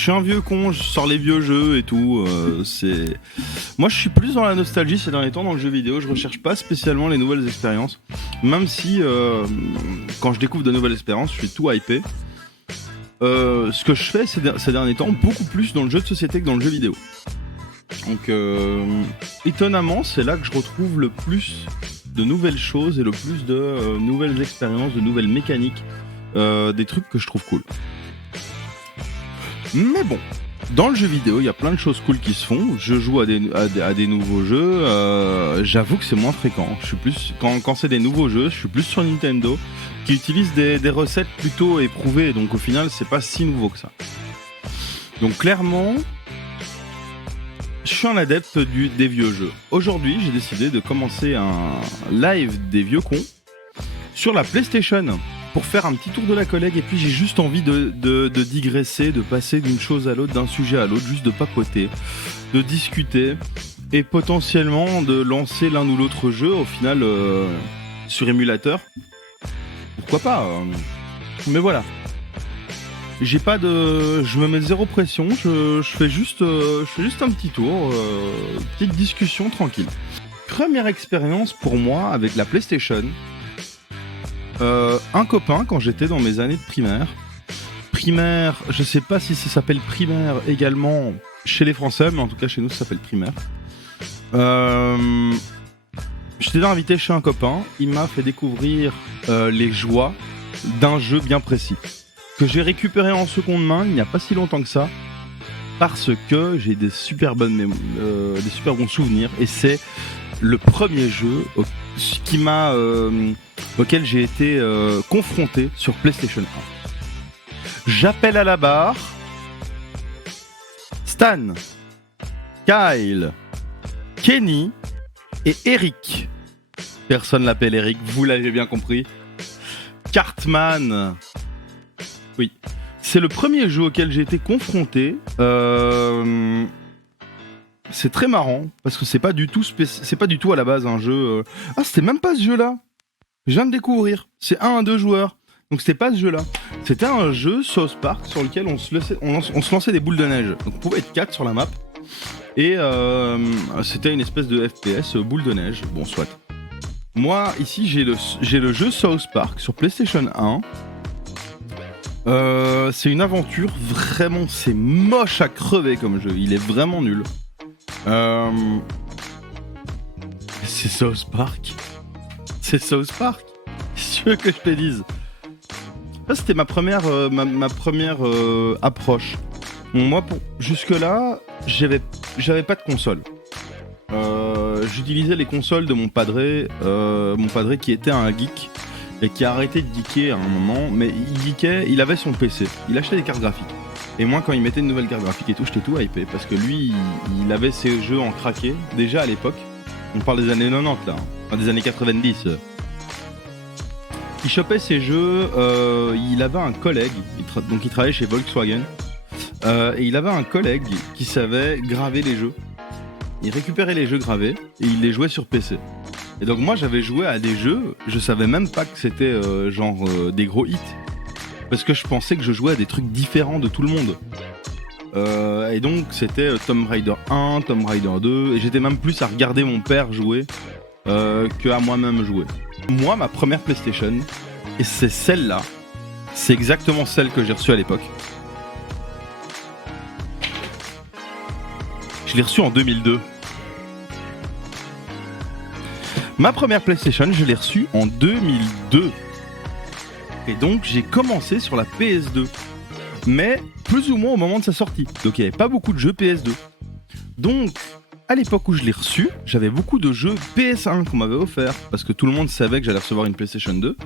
Je suis un vieux con, je sors les vieux jeux et tout. Moi, je suis plus dans la nostalgie ces derniers temps dans le jeu vidéo. Je recherche pas spécialement les nouvelles expériences, même si quand je découvre de nouvelles expériences, je suis tout hypé. Ce que je fais ces derniers temps, beaucoup plus dans le jeu de société que dans le jeu vidéo. Donc, étonnamment, c'est là que je retrouve le plus de nouvelles choses et le plus de nouvelles expériences, de nouvelles mécaniques, des trucs que je trouve cool. Mais bon, dans le jeu vidéo, il y a plein de choses cool qui se font. Je joue à des nouveaux jeux. J'avoue que c'est moins fréquent. Je suis plus quand c'est des nouveaux jeux, je suis plus sur Nintendo, qui utilise des recettes plutôt éprouvées. Donc au final, c'est pas si nouveau que ça. Donc clairement, je suis un adepte des vieux jeux. Aujourd'hui, j'ai décidé de commencer un live des vieux cons sur la PlayStation pour faire un petit tour de la collègue. Et puis j'ai juste envie de digresser, de passer d'une chose à l'autre, d'un sujet à l'autre, juste de papoter, de discuter et potentiellement de lancer l'un ou l'autre jeu au final sur émulateur. Pourquoi pas Mais voilà. Je me mets zéro pression, je fais juste un petit tour, petite discussion tranquille. Première expérience pour moi avec la PlayStation. Un copain quand j'étais dans mes années de primaire, je sais pas si ça s'appelle primaire également chez les Français, mais en tout cas chez nous ça s'appelle primaire. J'étais invité chez un copain, il m'a fait découvrir les joies d'un jeu bien précis que j'ai récupéré en seconde main il n'y a pas si longtemps que ça, parce que j'ai des super bons souvenirs, et c'est le premier jeu auquel j'ai été confronté sur PlayStation 1. J'appelle à la barre Stan, Kyle, Kenny et Eric. Personne l'appelle Eric, vous l'avez bien compris. Cartman. Oui, c'est le premier jeu auquel j'ai été confronté. C'est très marrant parce que c'est pas du tout à la base un jeu. Ah, c'était même pas ce jeu-là. Je viens de découvrir. C'est 1 à 2 joueurs. Donc c'était pas ce jeu-là. C'était un jeu South Park sur lequel on se lançait des boules de neige. Donc on pouvait être 4 sur la map. Et c'était une espèce de FPS boule de neige. Bon, soit. Moi, ici, j'ai le jeu South Park sur PlayStation 1. C'est une aventure, vraiment, c'est moche à crever comme jeu. Il est vraiment nul. C'est South Park. C'est South Park. Qu'est-ce que tu veux que je te dise ? Ça, c'était ma première approche. Bon, moi, jusque-là, j'avais pas de console. J'utilisais les consoles de mon padré qui était un geek et qui a arrêté de geeker à un moment, mais il avait son PC, il achetait des cartes graphiques. Et moi, quand il mettait une nouvelle carte graphique et tout, j'étais tout hypé, parce que lui, il avait ses jeux en craqué, déjà à l'époque. On parle des années 90 là, enfin des années 90. Il chopait ses jeux, il avait un collègue, donc il travaillait chez Volkswagen, et il avait un collègue qui savait graver les jeux. Il récupérait les jeux gravés et il les jouait sur PC. Et donc moi j'avais joué à des jeux, je savais même pas que c'était des gros hits, parce que je pensais que je jouais à des trucs différents de tout le monde. Et donc c'était Tomb Raider 1, Tomb Raider 2, et j'étais même plus à regarder mon père jouer qu'à moi-même jouer. Moi, ma première PlayStation, et c'est celle-là, c'est exactement celle que j'ai reçue à l'époque. Je l'ai reçue en 2002. Ma première PlayStation, je l'ai reçue en 2002. Et donc, j'ai commencé sur la PS2. Mais plus ou moins au moment de sa sortie. Donc, il n'y avait pas beaucoup de jeux PS2. Donc, à l'époque où je l'ai reçu, j'avais beaucoup de jeux PS1 qu'on m'avait offert. Parce que tout le monde savait que j'allais recevoir une PlayStation 2.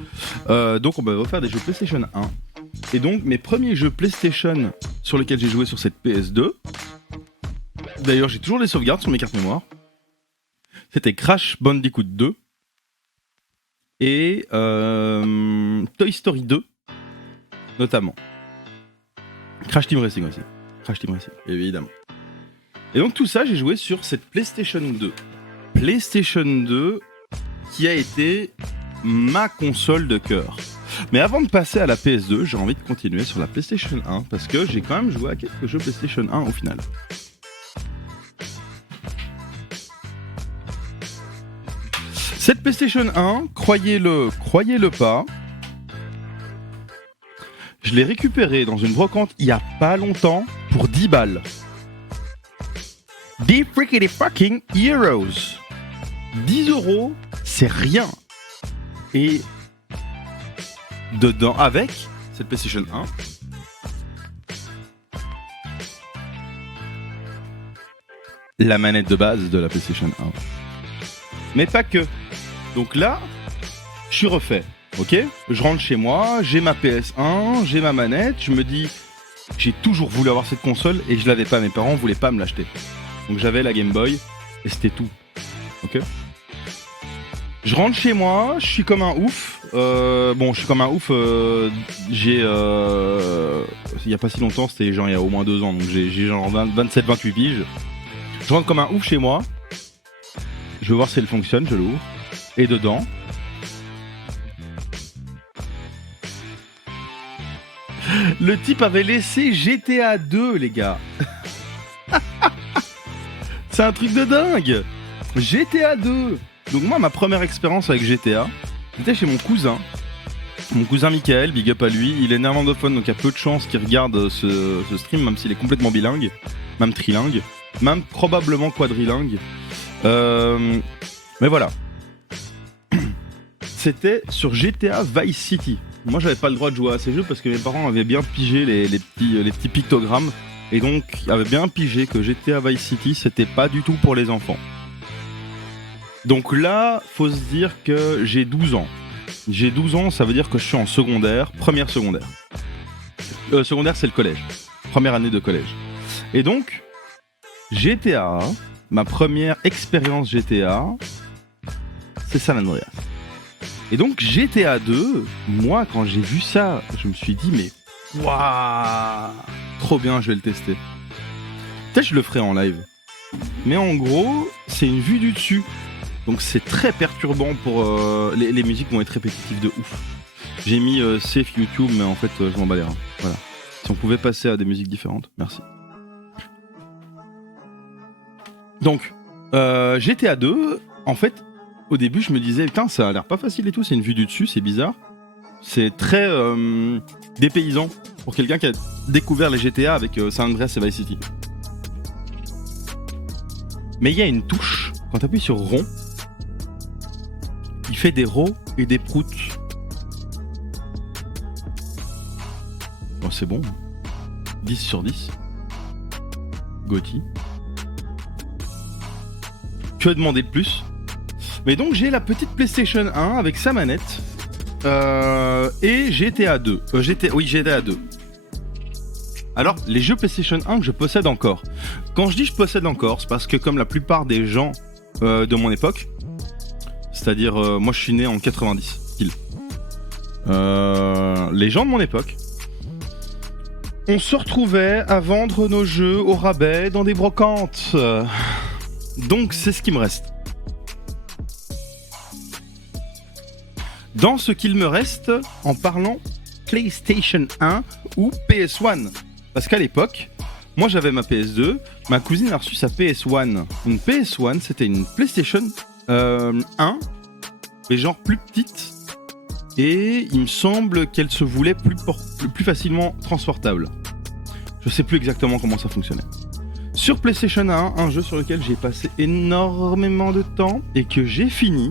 Donc, on m'avait offert des jeux PlayStation 1. Et donc, mes premiers jeux PlayStation sur lesquels j'ai joué sur cette PS2... D'ailleurs, j'ai toujours les sauvegardes sur mes cartes mémoire. C'était Crash Bandicoot 2 et Toy Story 2, notamment. Crash Team Racing aussi. Crash Team Racing, évidemment. Et donc tout ça, j'ai joué sur cette PlayStation 2. PlayStation 2 qui a été ma console de cœur. Mais avant de passer à la PS2, j'ai envie de continuer sur la PlayStation 1 parce que j'ai quand même joué à quelques jeux PlayStation 1 au final. Cette PlayStation 1, croyez-le pas, je l'ai récupérée dans une brocante il y a pas longtemps pour 10 balles. 10 freaking fucking euros. 10 €, c'est rien. Et dedans, avec cette PlayStation 1, la manette de base de la PlayStation 1. Mais pas que. Donc là, je suis refait. Ok, je rentre chez moi, j'ai ma PS1, j'ai ma manette, je me dis, j'ai toujours voulu avoir cette console et je l'avais pas, mes parents voulaient pas me l'acheter. Donc j'avais la Game Boy et c'était tout. Ok. Je rentre chez moi, je suis comme un ouf. Je suis comme un ouf. Il y a pas si longtemps, c'était genre il y a au moins 2 ans, donc j'ai genre 27-28 piges. Je rentre comme un ouf chez moi. Je veux voir si elle fonctionne, je l'ouvre. Et dedans, le type avait laissé GTA 2, les gars. C'est un truc de dingue. GTA 2. Donc moi, ma première expérience avec GTA, c'était chez mon cousin. Mon cousin Michael, big up à lui. Il est néerlandophone, donc il y a peu de chances qu'il regarde ce stream, même s'il est complètement bilingue, même trilingue, même probablement quadrilingue. Mais voilà. C'était sur GTA Vice City. Moi, j'avais pas le droit de jouer à ces jeux parce que mes parents avaient bien pigé les petits pictogrammes. Et donc, avaient bien pigé que GTA Vice City, c'était pas du tout pour les enfants. Donc là, faut se dire que j'ai 12 ans. J'ai 12 ans, ça veut dire que je suis en secondaire, première secondaire. Secondaire, c'est le collège. Première année de collège. Et donc, GTA, ma première expérience GTA, c'est San Andreas. Et donc, GTA 2, moi, quand j'ai vu ça, je me suis dit, mais waouh, trop bien, je vais le tester. Peut-être je le ferai en live. Mais en gros, c'est une vue du dessus. Donc c'est très perturbant pour... les musiques vont être répétitives de ouf. J'ai mis Safe YouTube, mais en fait, je m'en bats les reins. Voilà. Si on pouvait passer à des musiques différentes, merci. Donc, GTA 2, en fait, au début, je me disais, putain, ça a l'air pas facile et tout, c'est une vue du dessus, c'est bizarre. C'est très dépaysant pour quelqu'un qui a découvert les GTA avec San Andreas et Vice City. Mais il y a une touche, quand tu appuies sur rond, il fait des rots et des proutes. Bon, c'est bon. 10 sur 10. Gotti. Tu as demandé de plus. Mais donc j'ai la petite PlayStation 1 avec sa manette. Et GTA 2. GTA 2. Alors, les jeux PlayStation 1 que je possède encore. Quand je dis je possède encore, c'est parce que comme la plupart des gens de mon époque, c'est-à-dire, moi je suis né en 90, pile. Les gens de mon époque, on se retrouvait à vendre nos jeux au rabais dans des brocantes. Donc c'est ce qui me reste. Dans ce qu'il me reste, en parlant PlayStation 1 ou PS1. Parce qu'à l'époque, moi j'avais ma PS2, ma cousine a reçu sa PS1. Une PS1, c'était une PlayStation 1, mais genre plus petite, et il me semble qu'elle se voulait plus facilement transportable. Je sais plus exactement comment ça fonctionnait. Sur PlayStation 1, un jeu sur lequel j'ai passé énormément de temps et que j'ai fini,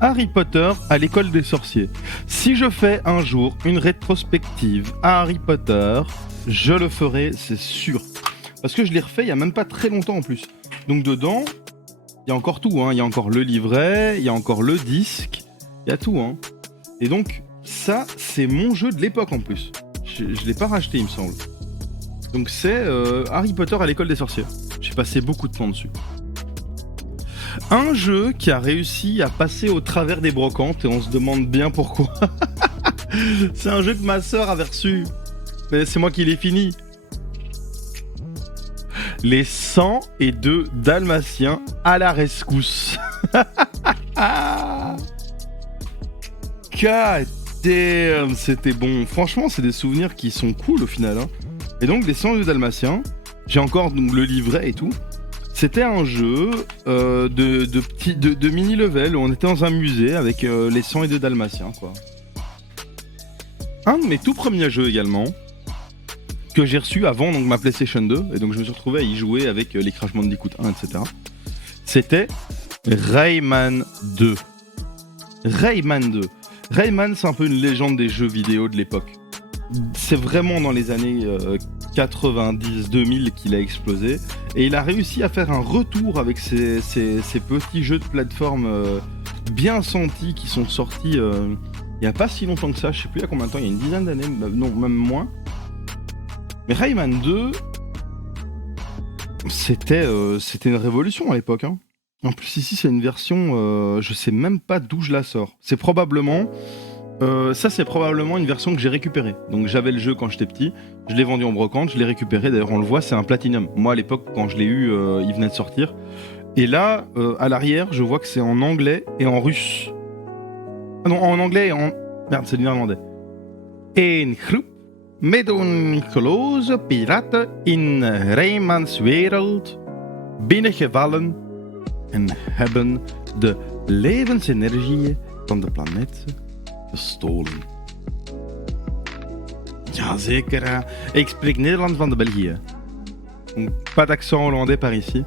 Harry Potter à l'école des sorciers. Si je fais un jour une rétrospective à Harry Potter, je le ferai, c'est sûr. Parce que je l'ai refait il y a même pas très longtemps en plus. Donc dedans, il y a encore tout, hein. Il y a encore le livret, il y a encore le disque, il y a tout, hein. Et donc, ça, c'est mon jeu de l'époque en plus. Je l'ai pas racheté, il me semble. Donc c'est Harry Potter à l'école des sorciers. J'ai passé beaucoup de temps dessus. Un jeu qui a réussi à passer au travers des brocantes et on se demande bien pourquoi. C'est un jeu que ma sœur avait reçu. Mais c'est moi qui l'ai fini. Les 102 Dalmatiens à la rescousse. God damn, c'était bon. Franchement, c'est des souvenirs qui sont cool au final. Hein. Et donc, les 100 jeux dalmatiens, j'ai encore donc, le livret et tout. C'était un jeu de mini-level où on était dans un musée avec les 102 dalmatiens, quoi. Un de mes tout premiers jeux également, que j'ai reçu avant donc, ma PlayStation 2, et donc je me suis retrouvé à y jouer avec les Crash Bandicoot 1, etc. C'était Rayman 2. Rayman 2. Rayman, c'est un peu une légende des jeux vidéo de l'époque. C'est vraiment dans les années 90-2000 qu'il a explosé. Et il a réussi à faire un retour avec ces petits jeux de plateforme bien sentis qui sont sortis il n'y a pas si longtemps que ça. Je sais plus il y a combien de temps, il y a une dizaine d'années, non, même moins. Mais Rayman 2, c'était une révolution à l'époque. Hein. En plus, ici, c'est une version, je sais même pas d'où je la sors. C'est probablement une version que j'ai récupérée. Donc j'avais le jeu quand j'étais petit, je l'ai vendu en brocante, je l'ai récupéré. D'ailleurs, on le voit, c'est un Platinum. Moi, à l'époque, quand je l'ai eu, il venait de sortir. Et là, à l'arrière, je vois que c'est en anglais et en russe. Ah non, en anglais et en... Merde, c'est du néerlandais. En groep medonkoloze piraten in Raymans wereld binnengevallen en hebben de levensenergie van de planeet gestolen. Jazeker. Ik spreek Nederlands van de België. Donc, pas d'accent hollandais par ici.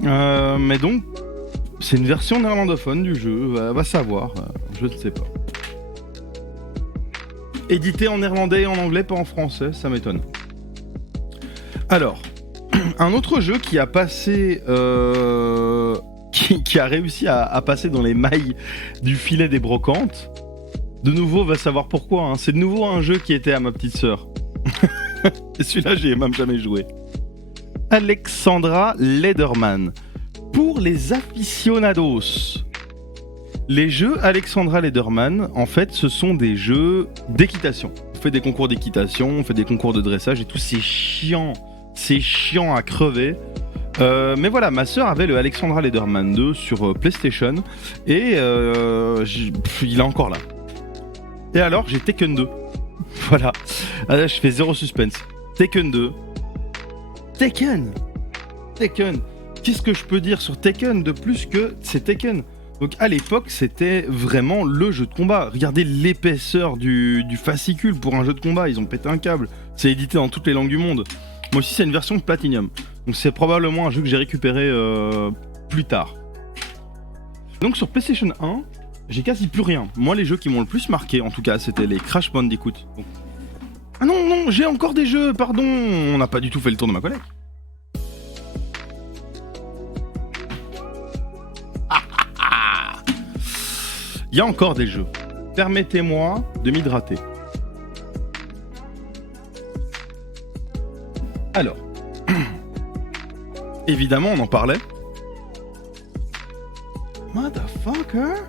Mais donc, c'est une version néerlandophone du jeu, va savoir, je ne sais pas. Édité en néerlandais et en anglais, pas en français, ça m'étonne. Alors, un autre jeu qui a passé, qui a réussi à passer dans les mailles du filet des brocantes, de nouveau, va savoir pourquoi, hein. C'est de nouveau un jeu qui était à ma petite sœur. Et celui-là, j'y ai même jamais joué. Alexandra Lederman. Pour les aficionados, les jeux Alexandra Lederman, en fait, ce sont des jeux d'équitation. On fait des concours d'équitation, on fait des concours de dressage et tout, c'est chiant à crever. Mais voilà, ma sœur avait le Alexandra Lederman 2 sur PlayStation et il est encore là. Et alors, j'ai Tekken 2. Voilà. Là, je fais zéro suspense. Tekken 2. Tekken. Qu'est-ce que je peux dire sur Tekken de plus que c'est Tekken? Donc à l'époque, c'était vraiment le jeu de combat. Regardez l'épaisseur du fascicule pour un jeu de combat. Ils ont pété un câble. C'est édité dans toutes les langues du monde. Moi aussi, c'est une version de Platinum. Donc c'est probablement un jeu que j'ai récupéré plus tard. Donc sur PlayStation 1, j'ai quasi plus rien. Moi, les jeux qui m'ont le plus marqué, en tout cas, c'était les Crash Bandicoot. Donc... Ah non, j'ai encore des jeux, pardon. On n'a pas du tout fait le tour de ma collègue. Il y a encore des jeux. Permettez-moi de m'hydrater. Alors, évidemment, on en parlait. Motherfucker.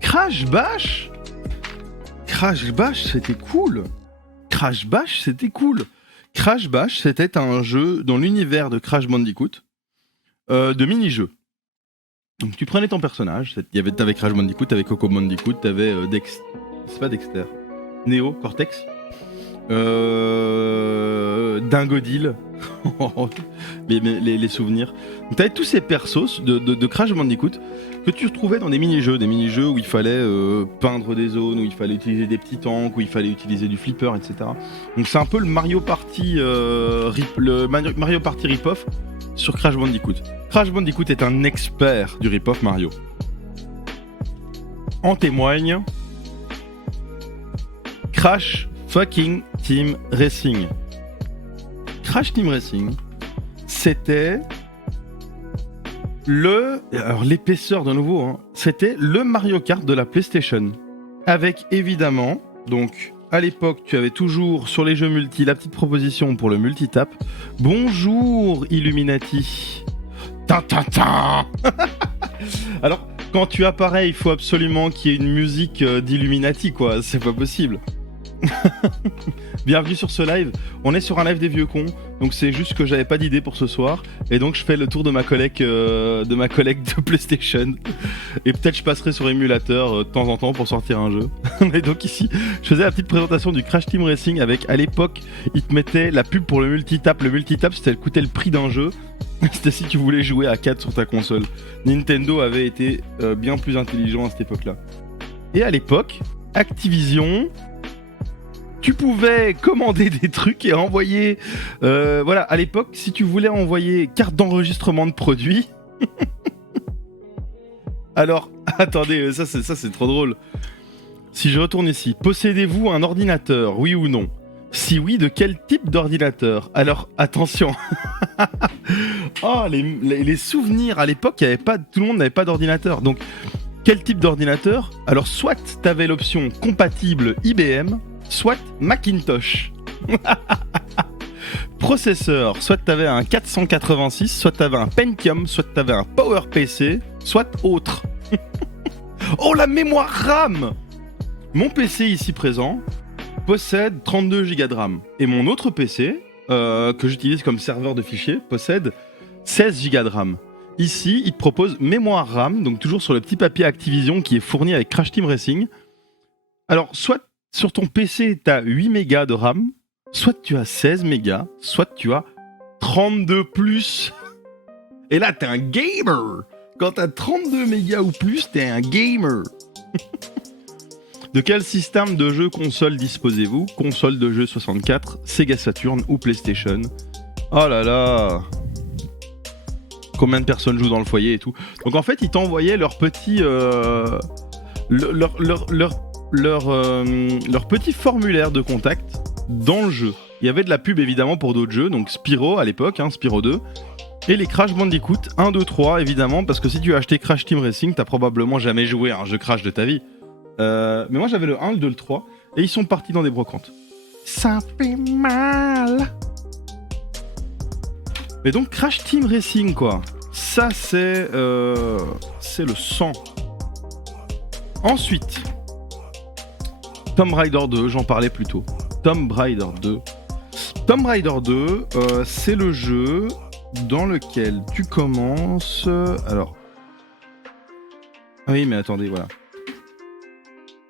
Crash Bash, c'était cool. Crash Bash, c'était un jeu dans l'univers de Crash Bandicoot, de mini-jeux. Donc tu prenais ton personnage, t'avais Crash Bandicoot, t'avais Coco Bandicoot, t'avais c'est pas Dexter, Neo, Cortex, Dingodile, les souvenirs. Donc t'avais tous ces persos de Crash Bandicoot que tu retrouvais dans des mini-jeux où il fallait peindre des zones, où il fallait utiliser des petits tanks, où il fallait utiliser du flipper, etc. Donc c'est un peu le Mario Party rip-off sur Crash Bandicoot. Crash Bandicoot est un expert du rip-off Mario. En témoigne Crash fucking Team Racing. Crash Team Racing, c'était alors l'épaisseur de nouveau, hein, c'était le Mario Kart de la PlayStation. Avec évidemment, donc à l'époque, tu avais toujours sur les jeux multi la petite proposition pour le multitap. Bonjour Illuminati. Tintintin. Alors, quand tu apparais, il faut absolument qu'il y ait une musique d'Illuminati, quoi. C'est pas possible. Bienvenue sur ce live. On est sur un live des vieux cons, donc c'est juste que j'avais pas d'idée pour ce soir, et donc je fais le tour de ma collègue de PlayStation, et peut-être je passerai sur émulateur de temps en temps pour sortir un jeu. Et donc ici, je faisais la petite présentation du Crash Team Racing avec, à l'époque, ils te mettaient la pub pour le multitap. Le multitap, c'était coûtait le prix d'un jeu. C'était si tu voulais jouer à 4 sur ta console. Nintendo avait été bien plus intelligent à cette époque-là. Et à l'époque, Activision, tu pouvais commander des trucs et envoyer... voilà, à l'époque, si tu voulais envoyer carte d'enregistrement de produits... Alors, attendez, ça c'est trop drôle. Si je retourne ici, possédez-vous un ordinateur, oui ou non? Si oui, de quel type d'ordinateur? Alors, attention. Oh, les souvenirs, à l'époque, tout le monde n'avait pas d'ordinateur. Donc, quel type d'ordinateur? Alors, soit t'avais l'option compatible IBM, soit Macintosh. Processeur, soit t'avais un 486, soit t'avais un Pentium, soit t'avais un PowerPC, soit autre. Oh, la mémoire RAM! Mon PC ici présent possède 32 Go de RAM. Et mon autre PC, que j'utilise comme serveur de fichiers, possède 16 Go de RAM. Ici, il te propose mémoire RAM, donc toujours sur le petit papier Activision qui est fourni avec Crash Team Racing. Alors, soit sur ton PC, tu as 8 mégas de RAM, soit tu as 16 mégas, soit tu as 32 plus. Et là, t'es un gamer. Quand t'as 32 mégas ou plus, t'es un gamer. De quel système de jeu console disposez-vous? Console de jeu 64, Sega Saturn ou PlayStation? Oh là là! Combien de personnes jouent dans le foyer et tout? Donc en fait, ils t'envoyaient leur petit... leur petit formulaire de contact dans le jeu. Il y avait de la pub évidemment pour d'autres jeux, donc Spyro à l'époque, Spyro 2, et les Crash Bandicoot 1, 2, 3 évidemment, parce que si tu as acheté Crash Team Racing, t'as probablement jamais joué à un jeu Crash de ta vie. Mais moi j'avais le 1, le 2, le 3, et ils sont partis dans des brocantes. Ça fait mal. Mais donc Crash Team Racing quoi, ça c'est le sang. Ensuite, Tomb Raider 2, j'en parlais plus tôt. Tomb Raider 2. Tomb Raider 2, c'est le jeu dans lequel tu commences... Alors... Ah oui mais attendez, voilà.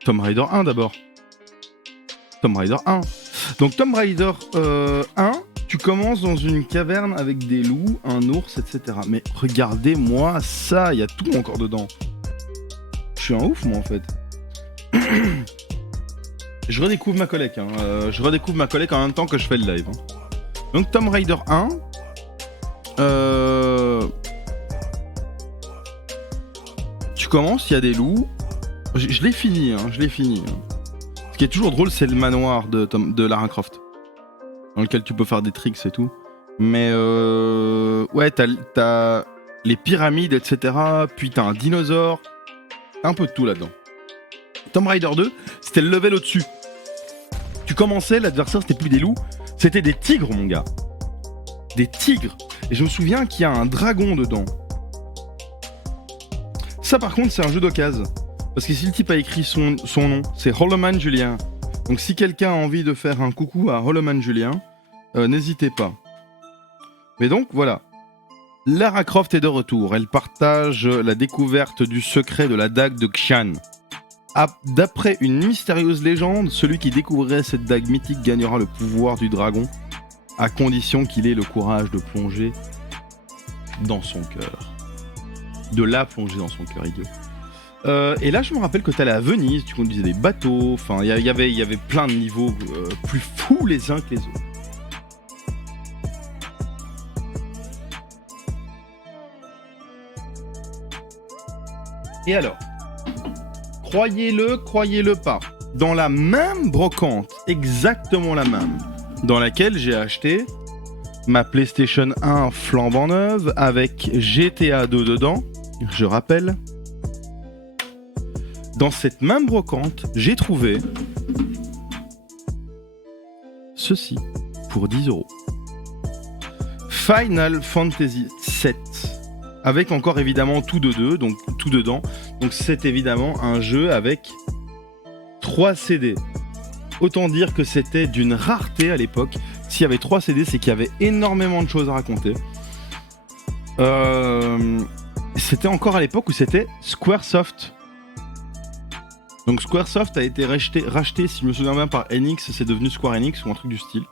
Tomb Raider 1 d'abord. Tomb Raider 1. Donc Tomb Raider 1, tu commences dans une caverne avec des loups, un ours, etc. Mais regardez-moi ça, il y a tout encore dedans. Je suis un ouf moi en fait. Je redécouvre ma collègue. Je redécouvre ma collègue en même temps que je fais le live. Donc Tomb Raider 1. Tu commences, il y a des loups. Je l'ai fini, je l'ai fini. Ce qui est toujours drôle, c'est le manoir de Lara Croft, dans lequel tu peux faire des tricks et tout. Mais ouais, t'as les pyramides, etc. Puis t'as un dinosaure. Un peu de tout là-dedans. Tomb Raider 2, c'était le level au-dessus. Tu commençais, l'adversaire c'était plus des loups, c'était des tigres, mon gars. Des tigres. Et je me souviens qu'il y a un dragon dedans. Ça par contre, c'est un jeu d'occasion. Parce que si le type a écrit son nom, c'est Holloman Julien. Donc si quelqu'un a envie de faire un coucou à Holloman Julien, n'hésitez pas. Mais donc voilà. Lara Croft est de retour. Elle partage la découverte du secret de la dague de Xian. D'après une mystérieuse légende, celui qui découvrirait cette dague mythique gagnera le pouvoir du dragon, à condition qu'il ait le courage de plonger dans son cœur. De la plonger dans son cœur, idiot. Et là, je me rappelle que t'allais à Venise, tu conduisais des bateaux, enfin, il y avait plein de niveaux plus fous les uns que les autres. Et alors, croyez-le pas, dans la même brocante, exactement la même, dans laquelle j'ai acheté ma PlayStation 1 flambant neuve avec GTA 2 dedans, je rappelle. Dans cette même brocante, j'ai trouvé ceci pour 10€. Final Fantasy VII. Avec encore évidemment tout donc tout dedans. Donc c'est évidemment un jeu avec 3 CD. Autant dire que c'était d'une rareté à l'époque. S'il y avait 3 CD, c'est qu'il y avait énormément de choses à raconter. C'était encore à l'époque où c'était Squaresoft. Donc Squaresoft a été racheté, si je me souviens bien, par Enix, c'est devenu Square Enix ou un truc du style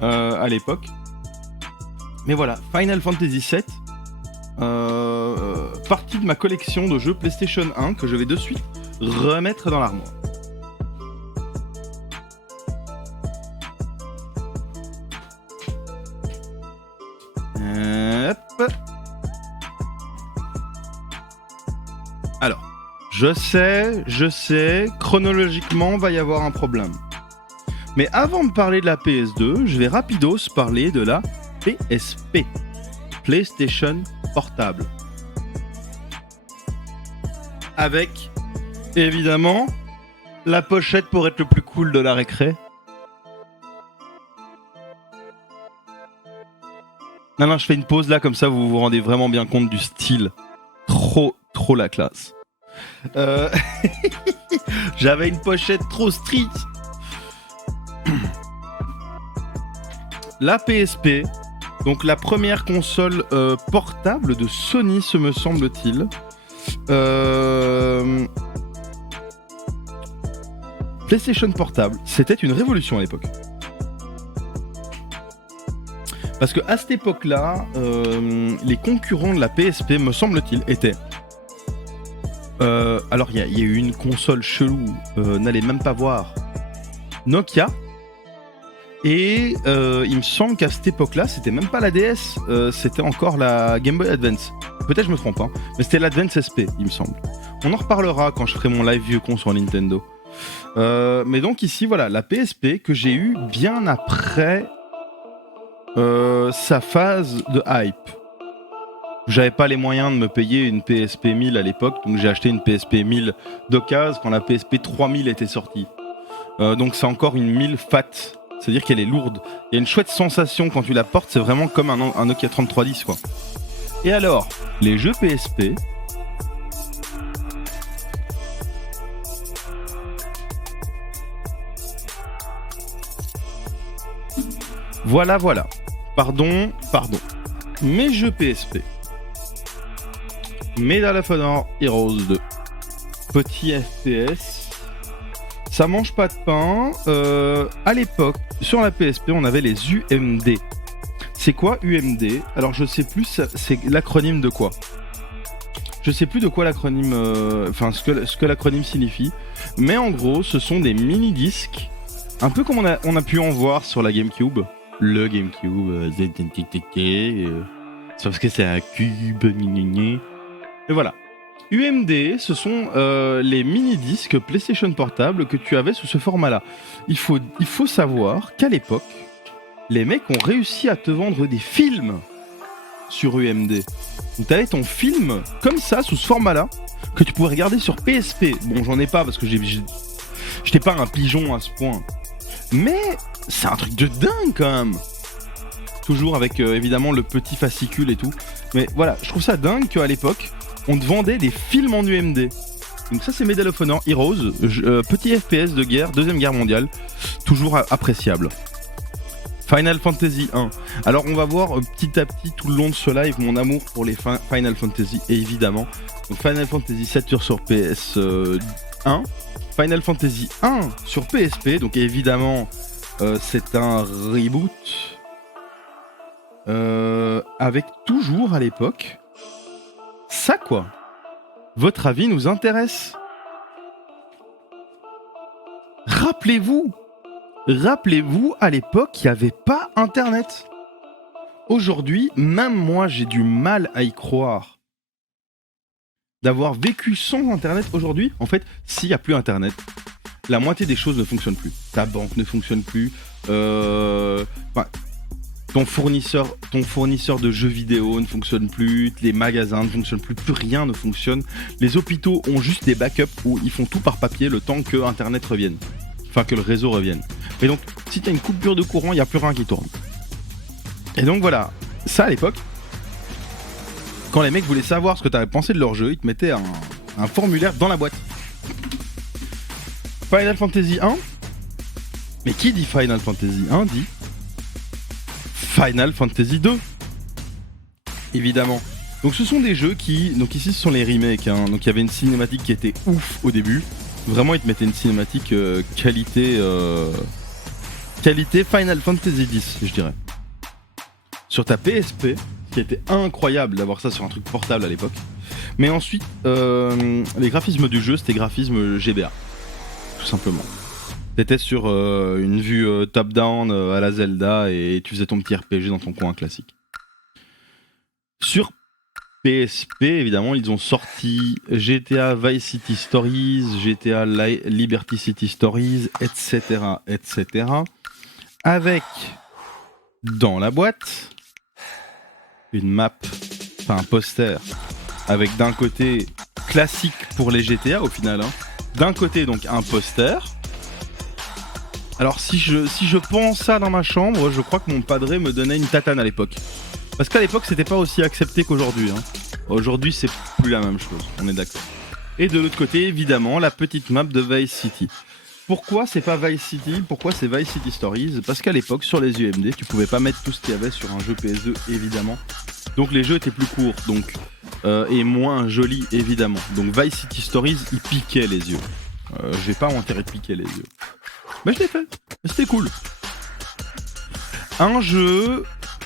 à l'époque. Mais voilà, Final Fantasy VII, partie de ma collection de jeux PlayStation 1 que je vais de suite remettre dans l'armoire. Hop. Alors, je sais, chronologiquement, va y avoir un problème. Mais avant de parler de la PS2, je vais rapidos parler de la PSP, PlayStation Portable. Avec, évidemment, la pochette pour être le plus cool de la récré. Non, je fais une pause là, comme ça vous vous rendez vraiment bien compte du style. Trop la classe. J'avais une pochette trop street. La PSP, donc la première console portable de Sony, ce me semble-t-il. PlayStation Portable, c'était une révolution à l'époque. Parce que à cette époque-là, les concurrents de la PSP, me semble-t-il, étaient... alors il y a eu une console chelou, n'allez même pas voir, Nokia. Et il me semble qu'à cette époque-là, c'était même pas la DS, c'était encore la Game Boy Advance. Peut-être je me trompe, hein, mais c'était l'Advance SP, il me semble. On en reparlera quand je ferai mon live vieux con sur Nintendo. Mais donc ici, voilà, la PSP que j'ai eue bien après sa phase de hype. J'avais pas les moyens de me payer une PSP 1000 à l'époque, donc j'ai acheté une PSP 1000 d'occasion quand la PSP 3000 était sortie. Donc c'est encore une 1000 fat, c'est-à-dire qu'elle est lourde. Il y a une chouette sensation quand tu la portes, c'est vraiment comme un Nokia 3310 quoi. Et alors, les jeux PSP... Voilà. Pardon. Mes jeux PSP. Medal of Honor Heroes 2. Petit FPS. Ça mange pas de pain. À l'époque, sur la PSP, on avait les UMD. C'est quoi UMD? Alors je sais plus, c'est l'acronyme de quoi? Je sais plus de quoi l'acronyme... ce que l'acronyme signifie. Mais en gros, ce sont des mini-disques. Un peu comme on a pu en voir sur la GameCube. Le GameCube, sauf que c'est un cube, et voilà. UMD, ce sont les mini-disques PlayStation Portable que tu avais sous ce format-là. Il faut savoir qu'à l'époque, les mecs ont réussi à te vendre des films sur UMD. Donc t'avais ton film comme ça, sous ce format-là, que tu pouvais regarder sur PSP. Bon, j'en ai pas parce que j'étais pas un pigeon à ce point. Mais c'est un truc de dingue quand même. Toujours avec évidemment le petit fascicule et tout. Mais voilà, je trouve ça dingue qu'à l'époque, on te vendait des films en UMD. Donc ça c'est Medal of Honor Heroes, petit FPS de guerre, Deuxième Guerre mondiale. Toujours appréciable. Final Fantasy 1. Alors on va voir petit à petit tout le long de ce live mon amour pour les Final Fantasy, évidemment. Donc Final Fantasy 7 sur PS1. Final Fantasy 1 sur PSP, donc évidemment c'est un reboot avec toujours à l'époque ça quoi. Votre avis nous intéresse. Rappelez-vous à l'époque il n'y avait pas internet. Aujourd'hui, même moi j'ai du mal à y croire. D'avoir vécu sans internet aujourd'hui, en fait, s'il n'y a plus internet, la moitié des choses ne fonctionnent plus. Ta banque ne fonctionne plus, ton fournisseur de jeux vidéo ne fonctionne plus, les magasins ne fonctionnent plus rien ne fonctionne. Les hôpitaux ont juste des backups où ils font tout par papier le temps que internet revienne. Enfin, que le réseau revienne. Et donc, si tu as une coupure de courant, il n'y a plus rien qui tourne. Et donc voilà, ça à l'époque, quand les mecs voulaient savoir ce que tu avais pensé de leur jeu, ils te mettaient un formulaire dans la boîte. Final Fantasy 1, Mais qui dit Final Fantasy 1 dit Final Fantasy 2. Évidemment. Donc ce sont des jeux qui... Donc ici ce sont les remakes. Hein. Donc il y avait une cinématique qui était ouf au début. Vraiment ils te mettaient une cinématique qualité... Qualité Final Fantasy X, je dirais. Sur ta PSP, qui était incroyable d'avoir ça sur un truc portable à l'époque. Mais ensuite, les graphismes du jeu, c'était graphisme GBA. Tout simplement. T'étais sur une vue top-down à la Zelda et tu faisais ton petit RPG dans ton coin classique. Sur PSP, évidemment, ils ont sorti GTA Vice City Stories, GTA Liberty City Stories, etc., etc. Avec, dans la boîte, une map, enfin un poster, avec d'un côté, classique pour les GTA au final, hein. D'un côté donc un poster. Alors si je pense ça dans ma chambre, je crois que mon padré me donnait une tatane à l'époque. Parce qu'à l'époque c'était pas aussi accepté qu'aujourd'hui, hein. Aujourd'hui c'est plus la même chose, on est d'accord. Et de l'autre côté évidemment la petite map de Vice City. Pourquoi c'est pas Vice City? Pourquoi c'est Vice City Stories? Parce qu'à l'époque sur les UMD tu pouvais pas mettre tout ce qu'il y avait sur un jeu PS2 évidemment. Donc les jeux étaient plus courts donc et moins jolis évidemment. Donc Vice City Stories il piquait les yeux. J'ai pas intérêt de piquer les yeux. Mais je l'ai fait, c'était cool. Un jeu...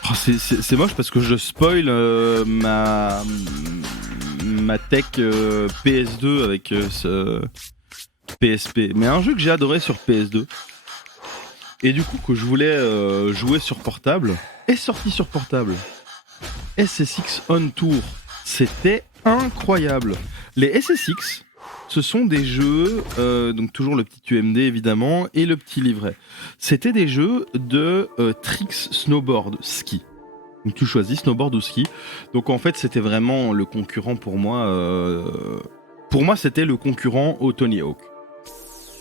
Oh, c'est moche parce que je spoil ma tech PS2 avec ce PSP. Mais un jeu que j'ai adoré sur PS2 et du coup que je voulais jouer sur portable est sorti sur portable. SSX On Tour, c'était incroyable. Les SSX, ce sont des jeux, donc toujours le petit UMD évidemment, et le petit livret. C'était des jeux de tricks snowboard, ski. Donc tu choisis snowboard ou ski. Donc en fait c'était vraiment le concurrent pour moi. Pour moi c'était le concurrent au Tony Hawk.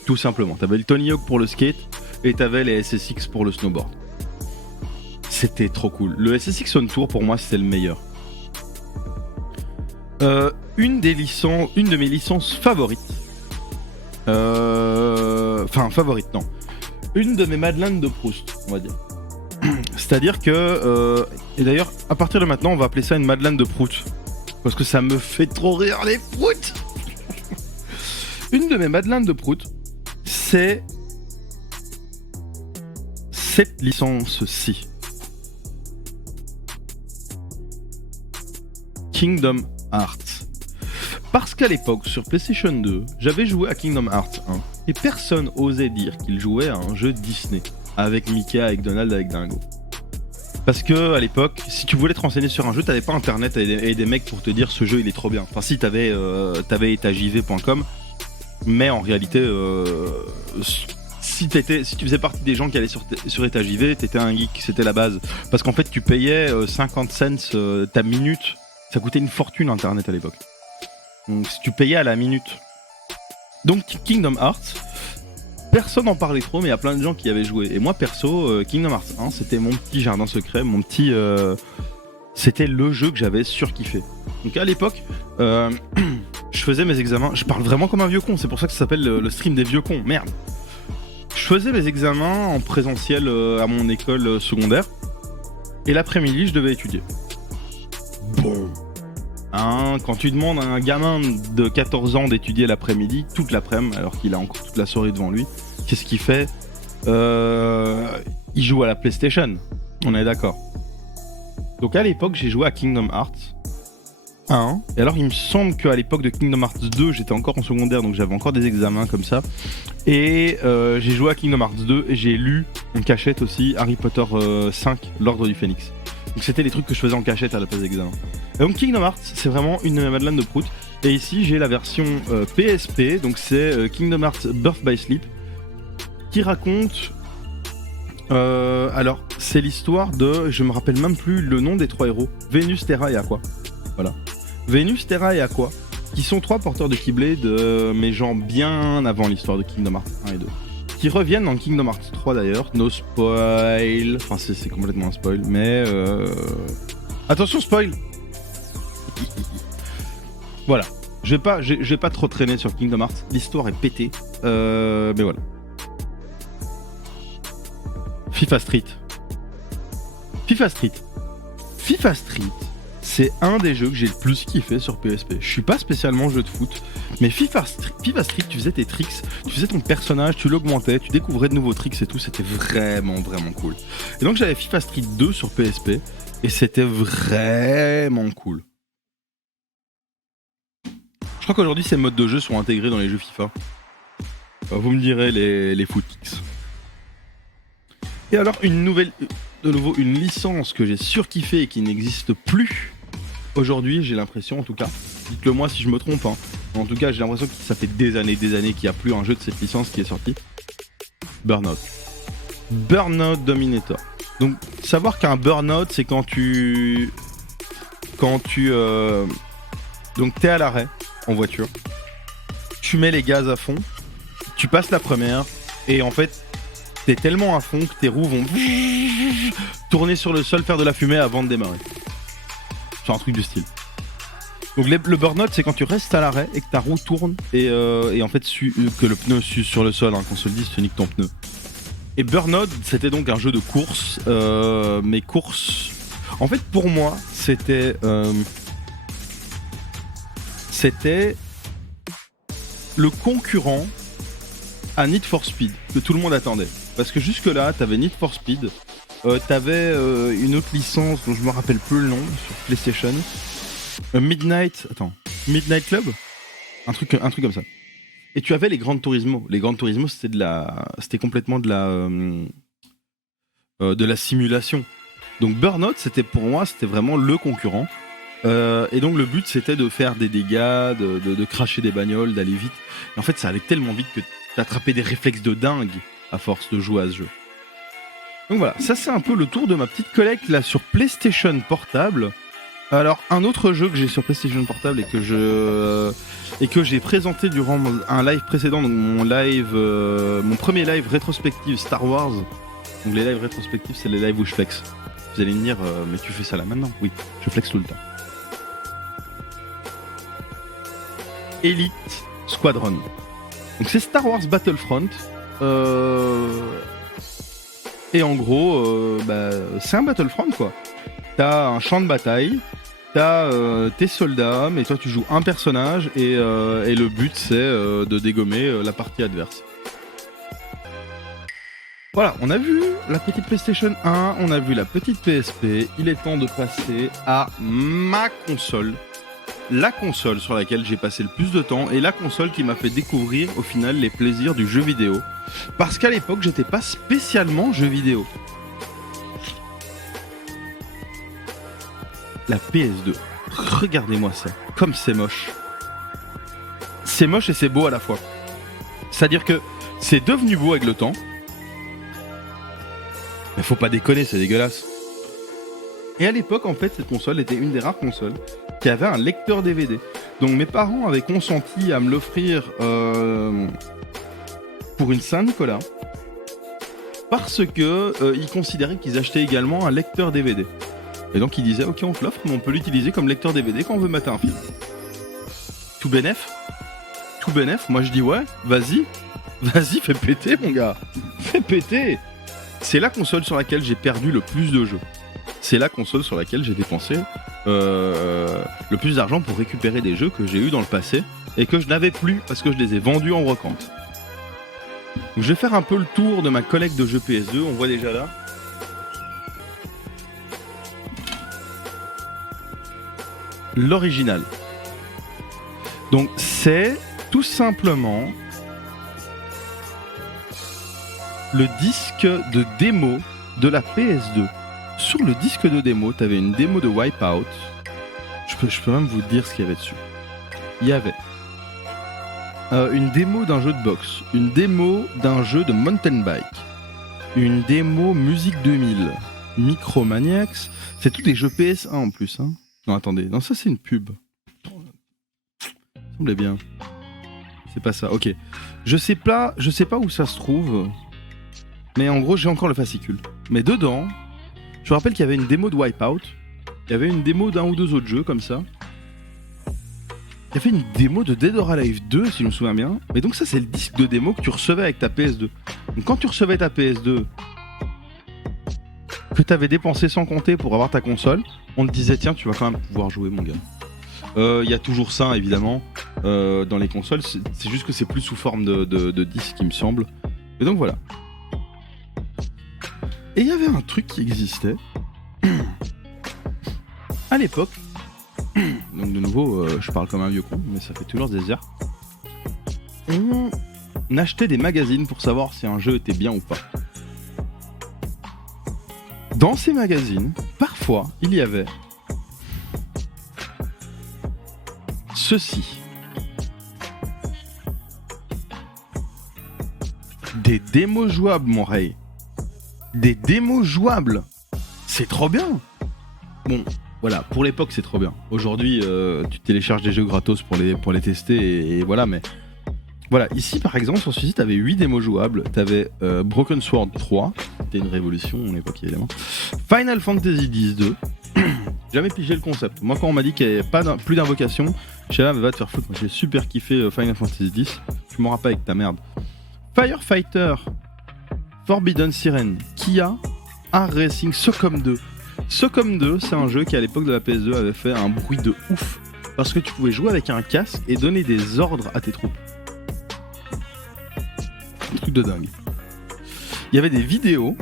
Tout simplement. T'avais le Tony Hawk pour le skate et t'avais les SSX pour le snowboard. C'était trop cool. Le SSX On Tour pour moi c'était le meilleur. Une de mes licences favorites. Enfin, favorite, non. Une de mes Madeleines de Proust, on va dire. C'est-à-dire que... et d'ailleurs, à partir de maintenant, on va appeler ça une Madeleine de Proust. Parce que ça me fait trop rire, les proutes. Une de mes Madeleines de Proust, c'est... cette licence-ci. Kingdom Hearts. Parce qu'à l'époque, sur PlayStation 2, j'avais joué à Kingdom Hearts 1 et personne osait dire qu'il jouait à un jeu Disney avec Mickey, avec Donald, avec Dingo. Parce que à l'époque, si tu voulais te renseigner sur un jeu, t'avais pas internet et des mecs pour te dire ce jeu il est trop bien. Enfin si, t'avais etagejv.com, mais en réalité, si tu faisais partie des gens qui allaient sur EtaJV, t'étais un geek, c'était la base. Parce qu'en fait, tu payais 50 cents ta minute. Ça coûtait une fortune internet à l'époque. Donc tu payais à la minute. Donc Kingdom Hearts, personne n'en parlait trop, mais il y a plein de gens qui y avaient joué. Et moi perso, Kingdom Hearts 1, c'était mon petit jardin secret, mon petit... c'était le jeu que j'avais surkiffé. Donc à l'époque, je faisais mes examens... Je parle vraiment comme un vieux con, c'est pour ça que ça s'appelle le stream des vieux cons, merde. Je faisais mes examens en présentiel à mon école secondaire. Et l'après-midi, je devais étudier. Bon. Hein, quand tu demandes à un gamin de 14 ans d'étudier l'après-midi, toute l'après-midi, alors qu'il a encore toute la soirée devant lui, qu'est-ce qu'il fait? Il joue à la PlayStation. On est d'accord. Donc à l'époque, j'ai joué à Kingdom Hearts 1. Et alors, il me semble qu'à l'époque de Kingdom Hearts 2, j'étais encore en secondaire, donc j'avais encore des examens comme ça. Et j'ai joué à Kingdom Hearts 2 et j'ai lu en cachette aussi Harry Potter 5, l'Ordre du Phénix. Donc c'était les trucs que je faisais en cachette à la place d'examen. Et donc Kingdom Hearts, c'est vraiment une de mes Madeleines de Proust. Et ici, j'ai la version PSP, donc c'est Kingdom Hearts Birth by Sleep, qui raconte... alors, c'est l'histoire de... Je me rappelle même plus le nom des trois héros. Vénus, Terra et Aqua. Voilà. Vénus, Terra et Aqua, qui sont trois porteurs de Keyblade, mais genre bien avant l'histoire de Kingdom Hearts 1 et 2. Qui reviennent dans Kingdom Hearts 3 d'ailleurs. No spoil. Enfin, c'est complètement un spoil, mais... Attention, spoil. Voilà. Je vais pas trop traîner sur Kingdom Hearts. L'histoire est pétée. Mais voilà. FIFA Street. FIFA Street. FIFA Street, c'est un des jeux que j'ai le plus kiffé sur PSP. Je suis pas spécialement jeu de foot, mais FIFA Street, tu faisais tes tricks, tu faisais ton personnage, tu l'augmentais, tu découvrais de nouveaux tricks et tout, c'était vraiment cool. Et donc j'avais FIFA Street 2 sur PSP, et c'était vraiment cool. Je crois qu'aujourd'hui ces modes de jeu sont intégrés dans les jeux FIFA. Vous me direz les footkicks. Et alors de nouveau une licence que j'ai surkiffé et qui n'existe plus aujourd'hui, j'ai l'impression en tout cas. Dites-le moi si je me trompe. Hein. En tout cas, j'ai l'impression que ça fait des années qu'il n'y a plus un jeu de cette licence qui est sorti. Burnout. Burnout Dominator. Donc, savoir qu'un burnout, c'est quand tu donc t'es à l'arrêt en voiture, tu mets les gaz à fond, tu passes la première et en fait t'es tellement à fond que tes roues vont tourner sur le sol, faire de la fumée avant de démarrer. C'est un truc du style. Donc le burnout, c'est quand tu restes à l'arrêt et que ta roue tourne et en fait que le pneu suce sur le sol, hein, qu'on se le dise, tu niques ton pneu. Et Burnout, c'était donc un jeu de course, mais course... En fait, pour moi, c'était le concurrent à Need for Speed, que tout le monde attendait. Parce que jusque-là, t'avais Need for Speed, t'avais une autre licence dont je me rappelle plus le nom, sur PlayStation. Midnight Club, un truc comme ça. Et tu avais les Gran Turismo. Les Gran Turismo, c'était complètement de la simulation. Donc Burnout, pour moi, c'était vraiment le concurrent. Et donc le but, c'était de faire des dégâts, de cracher des bagnoles, d'aller vite. Et en fait, ça allait tellement vite que t'attrapais des réflexes de dingue à force de jouer à ce jeu. Donc voilà, ça c'est un peu le tour de ma petite collecte là sur PlayStation Portable. Alors un autre jeu que j'ai sur PlayStation Portable et que j'ai présenté durant un live précédent, donc mon premier live rétrospective Star Wars. Donc les lives rétrospectifs, c'est les lives où je flex. Vous allez me dire, mais tu fais ça là maintenant? Oui, je flex tout le temps. Elite Squadron. Donc c'est Star Wars Battlefront. Et en gros, c'est un Battlefront quoi. T'as un champ de bataille, t'as tes soldats, mais toi tu joues un personnage et le but c'est de dégommer la partie adverse. Voilà, on a vu la petite PlayStation 1, on a vu la petite PSP, il est temps de passer à ma console. La console sur laquelle j'ai passé le plus de temps et la console qui m'a fait découvrir au final les plaisirs du jeu vidéo. Parce qu'à l'époque, j'étais pas spécialement jeu vidéo. La PS2. Regardez-moi ça. Comme c'est moche. C'est moche et c'est beau à la fois. C'est-à-dire que c'est devenu beau avec le temps. Mais faut pas déconner, c'est dégueulasse. Et à l'époque, en fait, cette console était une des rares consoles qui avait un lecteur DVD. Donc mes parents avaient consenti à me l'offrir pour une Saint-Nicolas parce que ils considéraient qu'ils achetaient également un lecteur DVD. Et donc ils disaient ok, on te l'offre, mais on peut l'utiliser comme lecteur DVD quand on veut mater un film. Tout bénef, moi je dis ouais, vas-y, fais péter mon gars, fais péter. C'est la console sur laquelle j'ai perdu le plus de jeux. C'est la console sur laquelle j'ai dépensé le plus d'argent pour récupérer des jeux que j'ai eu dans le passé et que je n'avais plus parce que je les ai vendus en brocante. Donc, je vais faire un peu le tour de ma collecte de jeux PS2, on voit déjà là. L'original. Donc c'est tout simplement le disque de démo de la PS2. Sur le disque de démo, tu avais une démo de Wipeout. Je peux même vous dire ce qu'il y avait dessus. Il y avait une démo d'un jeu de boxe, une démo d'un jeu de mountain bike, une démo Musique 2000, Micromaniacs. C'est tous des jeux PS1 en plus. Hein. Non, attendez. Non, ça c'est une pub. Ça semblait bien. C'est pas ça. Ok. Je sais pas où ça se trouve. Mais en gros, j'ai encore le fascicule. Mais dedans... Je vous rappelle qu'il y avait une démo de Wipeout, il y avait une démo d'un ou deux autres jeux comme ça. Il y avait une démo de Dead or Alive 2 si je me souviens bien. Mais donc ça c'est le disque de démo que tu recevais avec ta PS2. Donc quand tu recevais ta PS2, que t'avais dépensé sans compter pour avoir ta console, on te disait tiens, tu vas quand même pouvoir jouer, mon gars. Il y a toujours ça, évidemment, dans les consoles. C'est juste que c'est plus sous forme de disque, il me semble. Et donc voilà. Et il y avait un truc qui existait à l'époque. Donc de nouveau, je parle comme un vieux con, mais ça fait toujours des airs. On achetait des magazines pour savoir si un jeu était bien ou pas. Dans ces magazines, parfois, il y avait ceci. Des démos jouables, mon Ray. Des démos jouables. C'est trop bien. Bon, voilà, pour l'époque, c'est trop bien. Aujourd'hui, tu télécharges des jeux gratos pour les tester et voilà, mais... Voilà, ici par exemple, sur celui-ci, t'avais 8 démos jouables. T'avais Broken Sword 3, c'était une révolution à l'époque évidemment. Final Fantasy X-2, jamais pigé le concept. Moi, quand on m'a dit qu'il n'y avait plus d'invocation, je suis là, mais va te faire foutre. Moi, j'ai super kiffé Final Fantasy X. Tu m'auras pas avec ta merde. Firefighter, Forbidden Siren, Kia, Art Racing, Socom 2. Socom 2, c'est un jeu qui à l'époque de la PS2 avait fait un bruit de ouf parce que tu pouvais jouer avec un casque et donner des ordres à tes troupes. Un truc de dingue. Il y avait des vidéos,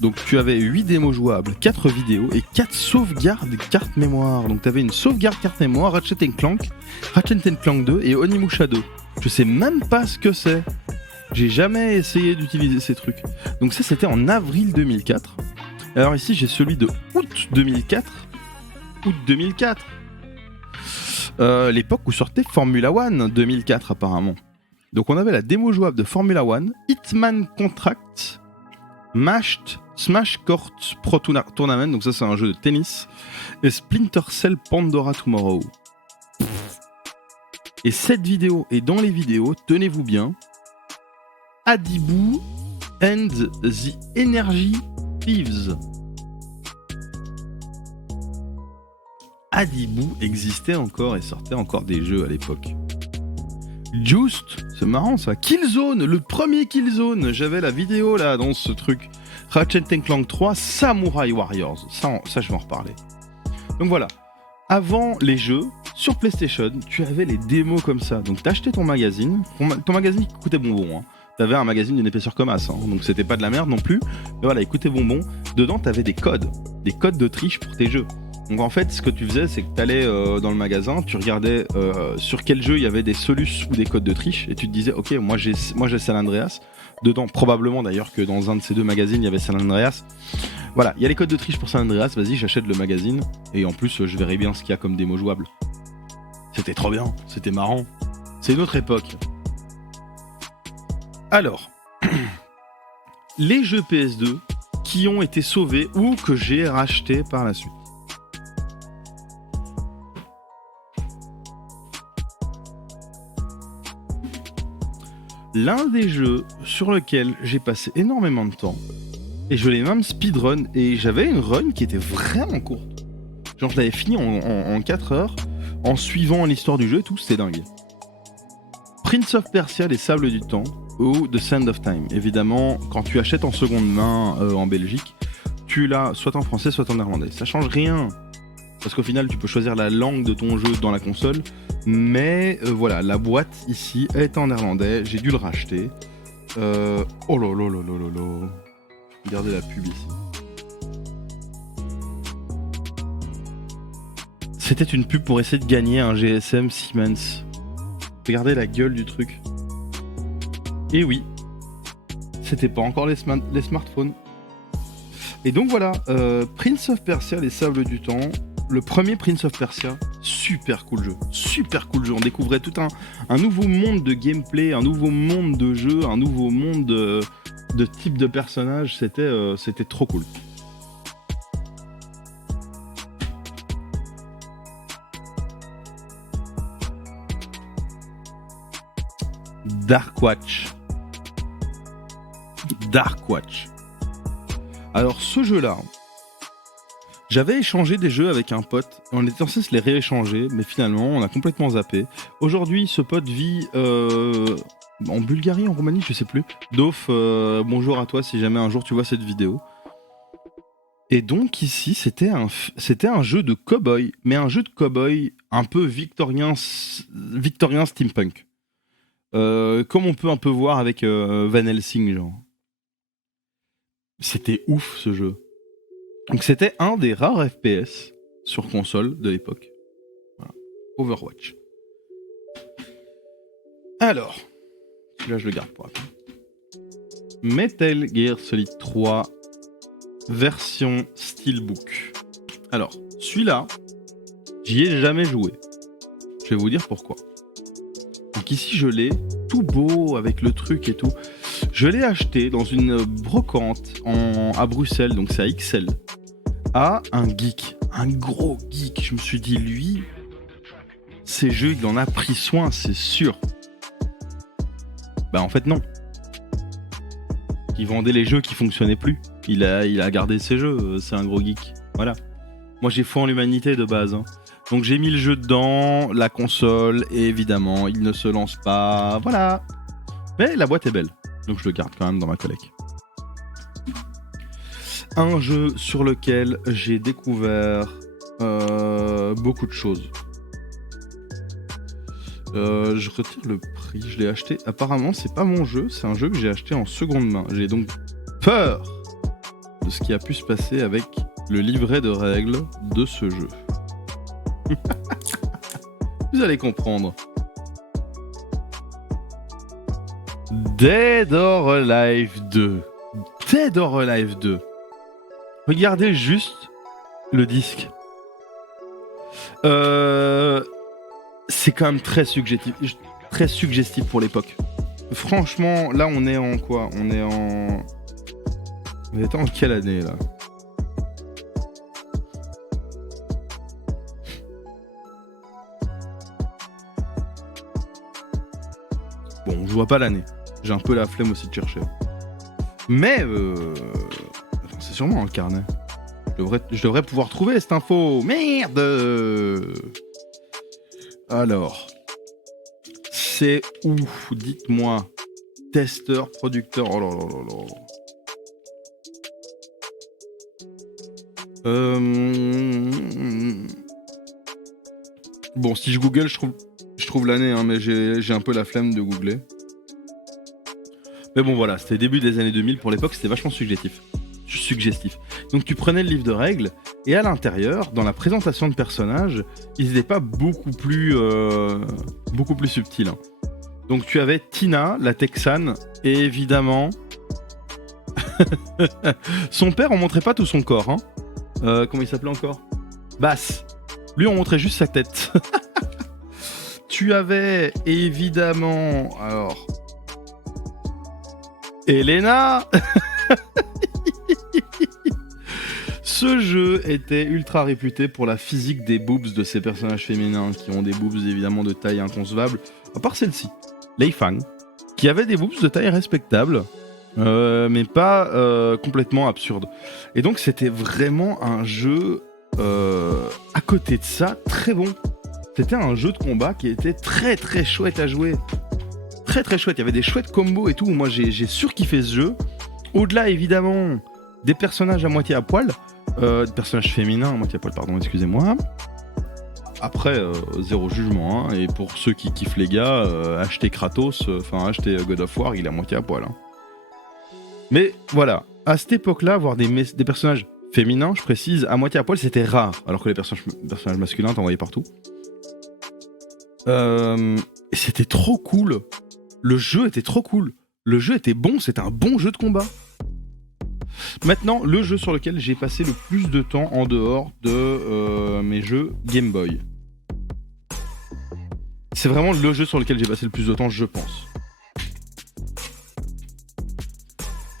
donc tu avais 8 démos jouables, 4 vidéos et 4 sauvegardes carte mémoire. Donc tu avais une sauvegarde carte mémoire, Ratchet Clank 2 et Onimusha 2. Je sais même pas ce que c'est. J'ai jamais essayé d'utiliser ces trucs. Donc ça, c'était en avril 2004. Alors ici, j'ai celui de août 2004. Août 2004. L'époque où sortait Formula One 2004 apparemment. Donc on avait la démo jouable de Formula One, Hitman Contract, Smash Court Pro Tournament, donc ça c'est un jeu de tennis, et Splinter Cell Pandora Tomorrow. Et cette vidéo, et dans les vidéos, tenez-vous bien, Adibou and the Energy Thieves. Adibou existait encore et sortait encore des jeux à l'époque. Just, c'est marrant ça. Killzone, le premier Killzone. J'avais la vidéo là dans ce truc. Ratchet Clank 3, Samurai Warriors. Ça, je vais en reparler. Donc voilà. Avant les jeux, sur PlayStation, tu avais les démos comme ça. Donc t'achetais ton magazine. Ton magazine qui coûtait bonbon. Hein. T'avais un magazine d'une épaisseur comme as. Hein. Donc c'était pas de la merde non plus. Mais voilà, il coûtait bonbon. Dedans, t'avais des codes. Des codes de triche pour tes jeux. Donc en fait, ce que tu faisais, c'est que tu allais dans le magasin, tu regardais sur quel jeu il y avait des solus ou des codes de triche, et tu te disais, ok, moi j'ai San Andreas, dedans, probablement d'ailleurs que dans un de ces deux magazines, il y avait San Andreas. Voilà, il y a les codes de triche pour San Andreas, vas-y, j'achète le magazine, et en plus, je verrai bien ce qu'il y a comme démo jouable. C'était trop bien, c'était marrant. C'est une autre époque. Alors, les jeux PS2 qui ont été sauvés ou que j'ai rachetés par la suite. L'un des jeux sur lequel j'ai passé énormément de temps, et je l'ai même speedrun, et j'avais une run qui était vraiment courte. Genre je l'avais fini en 4 heures, en suivant l'histoire du jeu et tout, c'était dingue. Prince of Persia, les Sables du Temps, ou The Sand of Time. Évidemment, quand tu achètes en seconde main en Belgique, tu l'as soit en français, soit en néerlandais. Ça change rien, parce qu'au final, tu peux choisir la langue de ton jeu dans la console. Mais voilà, la boîte ici est en néerlandais, j'ai dû le racheter. Oh là là là là là là. Regardez la pub ici. C'était une pub pour essayer de gagner un GSM Siemens. Regardez la gueule du truc. Et oui, c'était pas encore les smartphones. Et donc voilà, Prince of Persia, les Sables du Temps. Le premier Prince of Persia, super cool jeu. On découvrait tout un nouveau monde de gameplay, un nouveau monde de jeu, un nouveau monde de type de personnage. C'était trop cool. Dark Watch. Alors ce jeu-là, j'avais échangé des jeux avec un pote, on était censé se les rééchanger, mais finalement on a complètement zappé. Aujourd'hui ce pote vit en Bulgarie, en Roumanie, je sais plus. Dof, bonjour à toi si jamais un jour tu vois cette vidéo. Et donc ici, c'était un jeu de cow-boy, mais un jeu de cow-boy un peu victorien steampunk. Comme on peut un peu voir avec Van Helsing, genre. C'était ouf ce jeu. Donc c'était un des rares FPS sur console de l'époque. Voilà. Overwatch. Alors, celui-là je le garde pour après. Metal Gear Solid 3 version Steelbook. Alors, celui-là, j'y ai jamais joué. Je vais vous dire pourquoi. Donc ici, je l'ai tout beau avec le truc et tout. Je l'ai acheté dans une brocante à Bruxelles, donc c'est à XL, à un geek, un gros geek. Je me suis dit, lui, ces jeux, il en a pris soin, c'est sûr. Bah en fait non. Il vendait les jeux qui fonctionnaient plus. Il a gardé ses jeux, c'est un gros geek. Voilà. Moi j'ai foi en l'humanité de base. Hein. Donc j'ai mis le jeu dedans, la console, et évidemment, il ne se lance pas. Voilà. Mais la boîte est belle. Donc je le garde quand même dans ma collecte. Un jeu sur lequel j'ai découvert beaucoup de choses. Je retire le prix, je l'ai acheté. Apparemment, c'est pas mon jeu, c'est un jeu que j'ai acheté en seconde main. J'ai donc peur de ce qui a pu se passer avec le livret de règles de ce jeu. Vous allez comprendre. Dead or Alive 2. Dead or Alive 2. Regardez juste le disque. C'est quand même très suggestif pour l'époque. Franchement, là on est en quoi ? On est en quelle année là ? Bon, je vois pas l'année. J'ai un peu la flemme aussi de chercher. Mais c'est sûrement un carnet. Je devrais pouvoir trouver cette info. Merde. Alors, c'est où ? Dites-moi. Testeur, producteur. Oh là là là là. Bon, si je google, je trouve l'année, hein, mais j'ai un peu la flemme de googler. Mais bon, voilà, c'était début des années 2000. Pour l'époque, c'était vachement suggestif. Donc tu prenais le livre de règles, et à l'intérieur, dans la présentation de personnages, ils n'étaient pas beaucoup plus subtils. Hein. Donc tu avais Tina, la Texane, et évidemment... son père, on montrait pas tout son corps. Hein. Comment il s'appelait encore ? Bass. Lui, on montrait juste sa tête. Tu avais évidemment... Alors... Elena. Ce jeu était ultra réputé pour la physique des boobs de ces personnages féminins qui ont des boobs évidemment de taille inconcevable, à part celle-ci, Lei Fang, qui avait des boobs de taille respectable, mais pas complètement absurde. Et donc c'était vraiment un jeu, à côté de ça, très bon. C'était un jeu de combat qui était très très chouette à jouer. Très très chouette, il y avait des chouettes combos et tout. Moi j'ai surkiffé ce jeu. Au-delà évidemment des personnages à moitié à poil, des personnages féminins à moitié à poil, pardon, excusez-moi. Après, zéro jugement, hein. Et pour ceux qui kiffent les gars, achetez Kratos, achetez God of War, il est à moitié à poil. Hein. Mais voilà, à cette époque-là, avoir des personnages féminins, je précise, à moitié à poil, c'était rare, alors que les personnages masculins, t'en voyais partout. Et c'était trop cool. Le jeu était trop cool. Le jeu était bon, c'était un bon jeu de combat. Maintenant, le jeu sur lequel j'ai passé le plus de temps en dehors de mes jeux Game Boy. C'est vraiment le jeu sur lequel j'ai passé le plus de temps, je pense.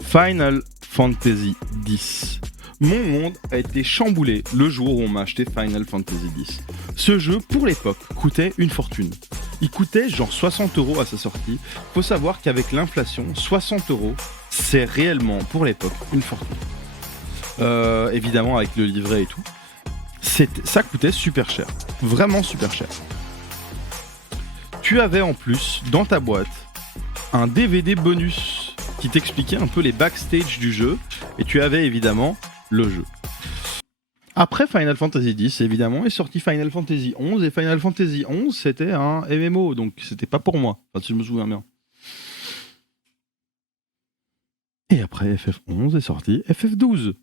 Final Fantasy X. Mon monde a été chamboulé le jour où on m'a acheté Final Fantasy X. Ce jeu, pour l'époque, coûtait une fortune. Il coûtait genre 60€ à sa sortie. Faut savoir qu'avec l'inflation, 60€, c'est réellement, pour l'époque, une fortune. Évidemment, avec le livret et tout. Ça coûtait super cher. Vraiment super cher. Tu avais en plus, dans ta boîte, un DVD bonus qui t'expliquait un peu les backstage du jeu. Et tu avais évidemment le jeu. Après Final Fantasy X, évidemment, est sorti Final Fantasy XI, et Final Fantasy XI, c'était un MMO, donc c'était pas pour moi, enfin, si je me souviens bien. Et après FF11 est sorti FF12.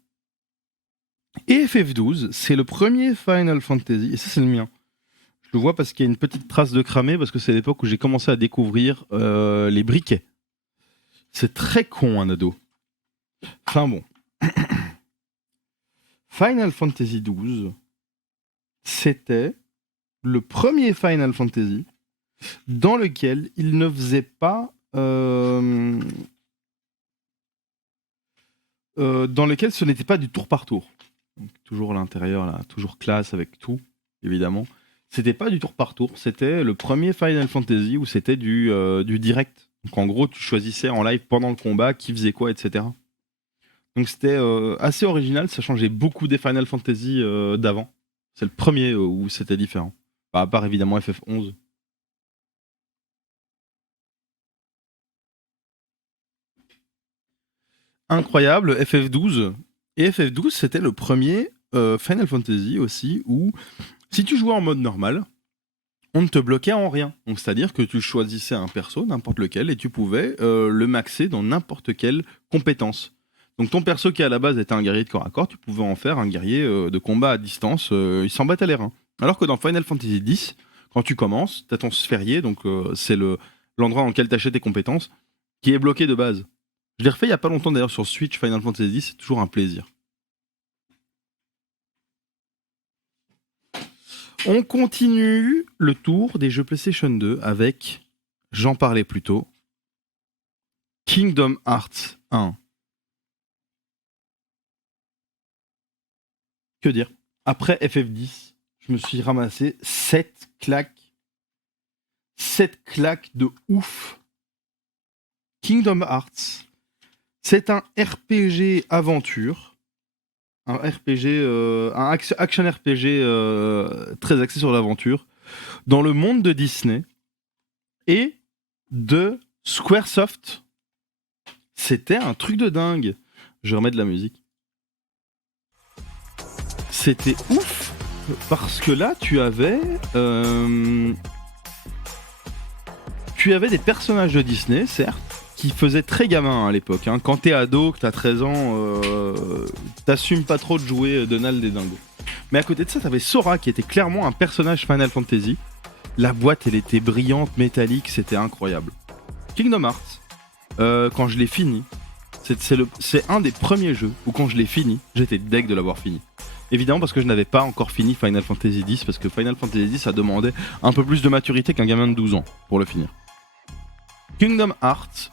Et FF12, c'est le premier Final Fantasy, et ça c'est le mien. Je le vois parce qu'il y a une petite trace de cramé, parce que c'est l'époque où j'ai commencé à découvrir les briquets. C'est très con un ado. Enfin bon. Final Fantasy XII, c'était le premier Final Fantasy dans lequel il ne faisait pas... dans lequel ce n'était pas du tour par tour. Donc, toujours à l'intérieur, là, toujours classe avec tout, évidemment. C'était pas du tour par tour, c'était le premier Final Fantasy où c'était du direct. Donc en gros, tu choisissais en live pendant le combat qui faisait quoi, etc. Donc c'était assez original, ça changeait beaucoup des Final Fantasy d'avant. C'est le premier où c'était différent. Bah, à part évidemment FF11. Incroyable, FF12. Et FF12, c'était le premier Final Fantasy aussi où, si tu jouais en mode normal, on ne te bloquait en rien. Donc c'est-à-dire que tu choisissais un perso, n'importe lequel, et tu pouvais le maxer dans n'importe quelle compétence. Donc ton perso qui à la base était un guerrier de corps à corps, tu pouvais en faire un guerrier de combat à distance, il s'en battait les reins. Alors que dans Final Fantasy X, quand tu commences, t'as ton sphérié, donc c'est l'endroit dans lequel t'achètes tes compétences, qui est bloqué de base. Je l'ai refait il y a pas longtemps d'ailleurs sur Switch Final Fantasy X, c'est toujours un plaisir. On continue le tour des jeux PlayStation 2 avec, j'en parlais plus tôt, Kingdom Hearts 1. Que dire? Après FF10, je me suis ramassé 7 claques. 7 claques de ouf. Kingdom Hearts, c'est un RPG aventure. Un RPG, un action RPG très axé sur l'aventure. Dans le monde de Disney et de Squaresoft. C'était un truc de dingue. Je remets de la musique. C'était ouf parce que là tu avais des personnages de Disney, certes, qui faisaient très gamin à l'époque. Hein. Quand t'es ado, que t'as 13 ans, t'assumes pas trop de jouer Donald et Dingo. Mais à côté de ça, t'avais Sora qui était clairement un personnage Final Fantasy. La boîte, elle était brillante, métallique, c'était incroyable. Kingdom Hearts, quand je l'ai fini, c'est un des premiers jeux où quand je l'ai fini, j'étais deg de l'avoir fini. Évidemment parce que je n'avais pas encore fini Final Fantasy X, parce que Final Fantasy X, ça demandait un peu plus de maturité qu'un gamin de 12 ans pour le finir. Kingdom Hearts,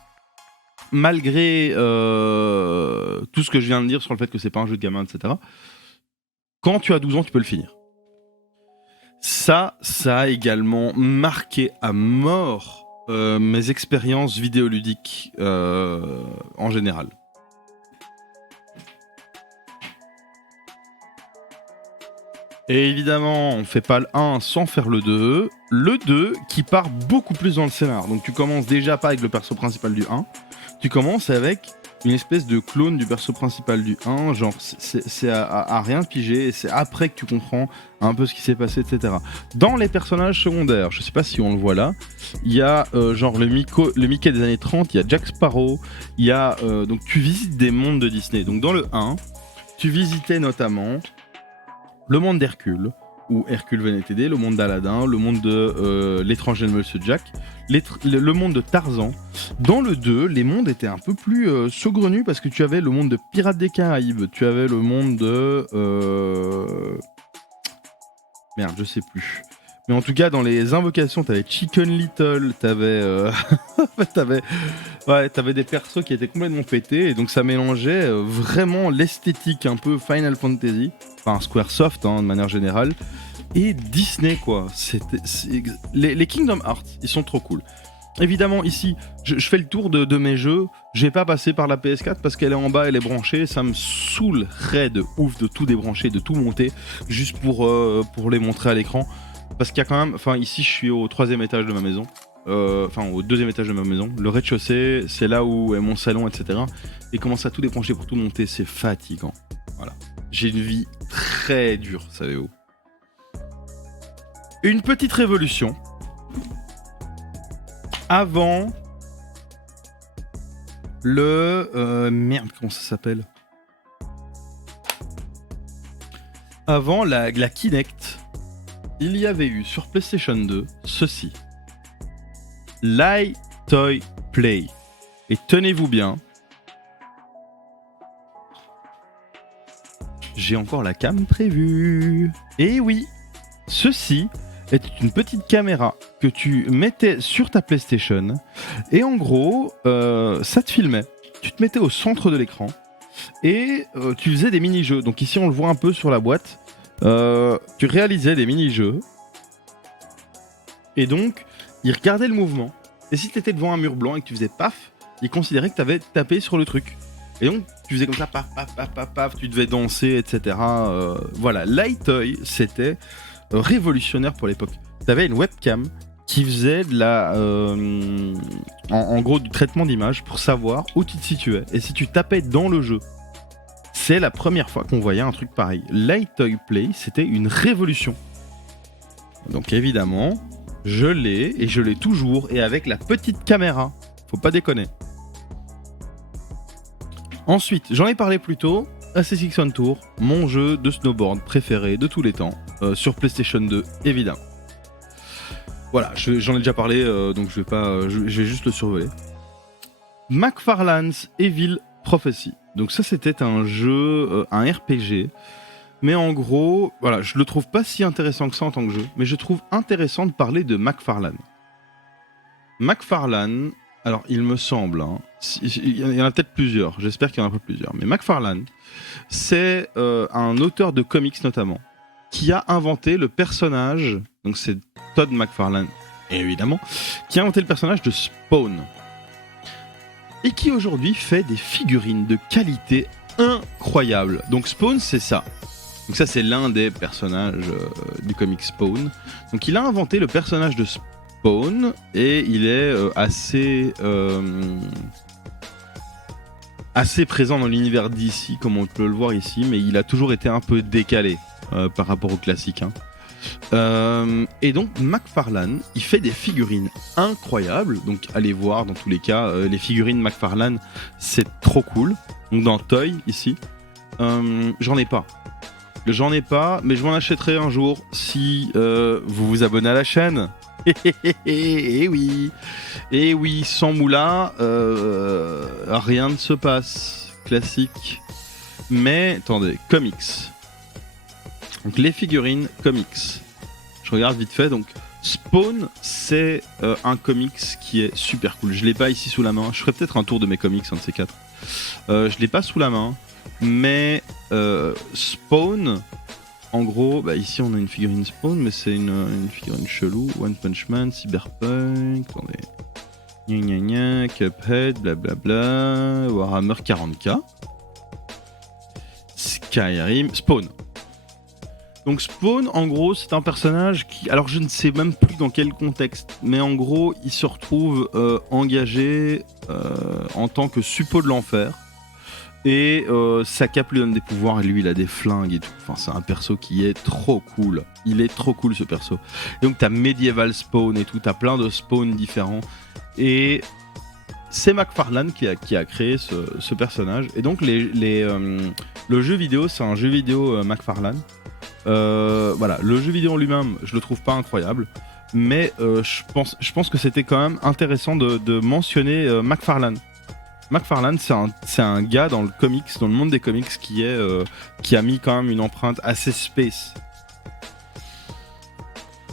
malgré tout ce que je viens de dire sur le fait que c'est pas un jeu de gamin, etc., quand tu as 12 ans, tu peux le finir. Ça a également marqué à mort mes expériences vidéoludiques en général. Et évidemment, on fait pas le 1 sans faire le 2. Le 2 qui part beaucoup plus dans le scénar. Donc tu commences déjà pas avec le perso principal du 1. Tu commences avec une espèce de clone du perso principal du 1. Genre, c'est à rien piger. Et c'est après que tu comprends un peu ce qui s'est passé, etc. Dans les personnages secondaires, je sais pas si on le voit là, il y a genre le Mickey des années 30, il y a Jack Sparrow, il y a... donc tu visites des mondes de Disney. Donc dans le 1, tu visitais notamment... le monde d'Hercule, où Hercule venait t'aider, le monde d'Aladin, le monde de l'étranger de Monsieur Jack, le monde de Tarzan. Dans le 2, les mondes étaient un peu plus saugrenus parce que tu avais le monde de Pirates des Caraïbes, tu avais le monde de... merde, je sais plus. Mais en tout cas, dans les invocations, t'avais Chicken Little, t'avais des persos qui étaient complètement pétés, et donc ça mélangeait vraiment l'esthétique un peu Final Fantasy, enfin Squaresoft hein, de manière générale, et Disney quoi. Les Kingdom Hearts, ils sont trop cool. Évidemment, ici, je fais le tour de mes jeux. J'ai pas passé par la PS4 parce qu'elle est en bas, elle est branchée. Ça me saoulerait de ouf de tout débrancher, de tout monter, juste pour les montrer à l'écran. Parce qu'il y a quand même... Enfin, ici, je suis au 3e étage de ma maison. Enfin, au 2e étage de ma maison. Le rez-de-chaussée, c'est là où est mon salon, etc. Et commencer à tout débrancher pour tout monter, c'est fatigant. Voilà. J'ai une vie très dure, savez-vous. Une petite révolution. Avant le... merde, comment ça s'appelle? Avant la Kinect, il y avait eu sur PlayStation 2 ceci. l'iToy Play. Et tenez-vous bien, j'ai encore la cam prévue. Et oui, ceci est une petite caméra que tu mettais sur ta PlayStation. Et en gros, ça te filmait. Tu te mettais au centre de l'écran. Et tu faisais des mini-jeux. Donc ici, on le voit un peu sur la boîte. Tu réalisais des mini-jeux. Et donc, il regardait le mouvement. Et si tu étais devant un mur blanc et que tu faisais paf, il considérait que tu avais tapé sur le truc. Et donc, tu faisais comme ça, paf, paf, paf, paf, paf, tu devais danser, etc. Voilà, l'iToy, c'était révolutionnaire pour l'époque. Tu avais une webcam qui faisait de la, en gros, du traitement d'image pour savoir où tu te situais. Et si tu tapais dans le jeu, c'est la première fois qu'on voyait un truc pareil. l'iToy Play, c'était une révolution. Donc évidemment, je l'ai et je l'ai toujours, et avec la petite caméra. Faut pas déconner. Ensuite, j'en ai parlé plus tôt, SSX On Tour, mon jeu de snowboard préféré de tous les temps, sur PlayStation 2, évidemment. Voilà, j'en ai déjà parlé, donc je vais juste le survoler. McFarlane's Evil Prophecy. Donc ça, c'était un jeu, un RPG, mais en gros, voilà, je le trouve pas si intéressant que ça en tant que jeu, mais je trouve intéressant de parler de McFarlane. McFarlane, alors il me semble, hein, il y en a peut-être plusieurs, j'espère qu'il y en a pas plusieurs, mais McFarlane, c'est un auteur de comics notamment, qui a inventé le personnage, donc c'est Todd McFarlane, évidemment, qui a inventé le personnage de Spawn, et qui aujourd'hui fait des figurines de qualité incroyable. Donc Spawn, c'est ça. Donc ça, c'est l'un des personnages du comic Spawn. Donc il a inventé le personnage de Spawn, et il est assez présent dans l'univers d'ici, comme on peut le voir ici, mais il a toujours été un peu décalé par rapport au classique. Hein. Et donc McFarlane, il fait des figurines incroyables. Donc allez voir dans tous les cas, les figurines McFarlane, c'est trop cool. Donc dans Toy ici, j'en ai pas, mais je m'en achèterai un jour si vous vous abonnez à la chaîne. Et oui, sans moula, rien ne se passe. Classique. Mais attendez, comics. Donc les figurines comics. Je regarde vite fait. Donc Spawn, c'est un comics qui est super cool. Je l'ai pas ici sous la main. Je ferai peut-être un tour de mes comics, un de ces quatre. Je l'ai pas sous la main, mais Spawn, en gros, bah ici on a une figurine Spawn, mais c'est une figurine chelou. One Punch Man, Cyberpunk, attendez, gna gna gna, Cuphead, blablabla, Warhammer 40k, Skyrim, Spawn. Donc Spawn, en gros, c'est un personnage qui... Alors je ne sais même plus dans quel contexte, mais en gros, il se retrouve engagé en tant que suppôt de l'enfer. Et sa cape lui donne des pouvoirs, et lui, il a des flingues et tout. Enfin, c'est un perso qui est trop cool. Il est trop cool, ce perso. Et donc, t'as Medieval Spawn et tout, t'as plein de spawns différents. Et c'est McFarlane qui a créé ce personnage. Et donc, le jeu vidéo, c'est un jeu vidéo McFarlane. Voilà, le jeu vidéo en lui-même, je le trouve pas incroyable, mais je pense que c'était quand même intéressant de mentionner McFarlane. McFarlane, c'est un gars dans le comics, dans le monde des comics, qui a mis quand même une empreinte assez space.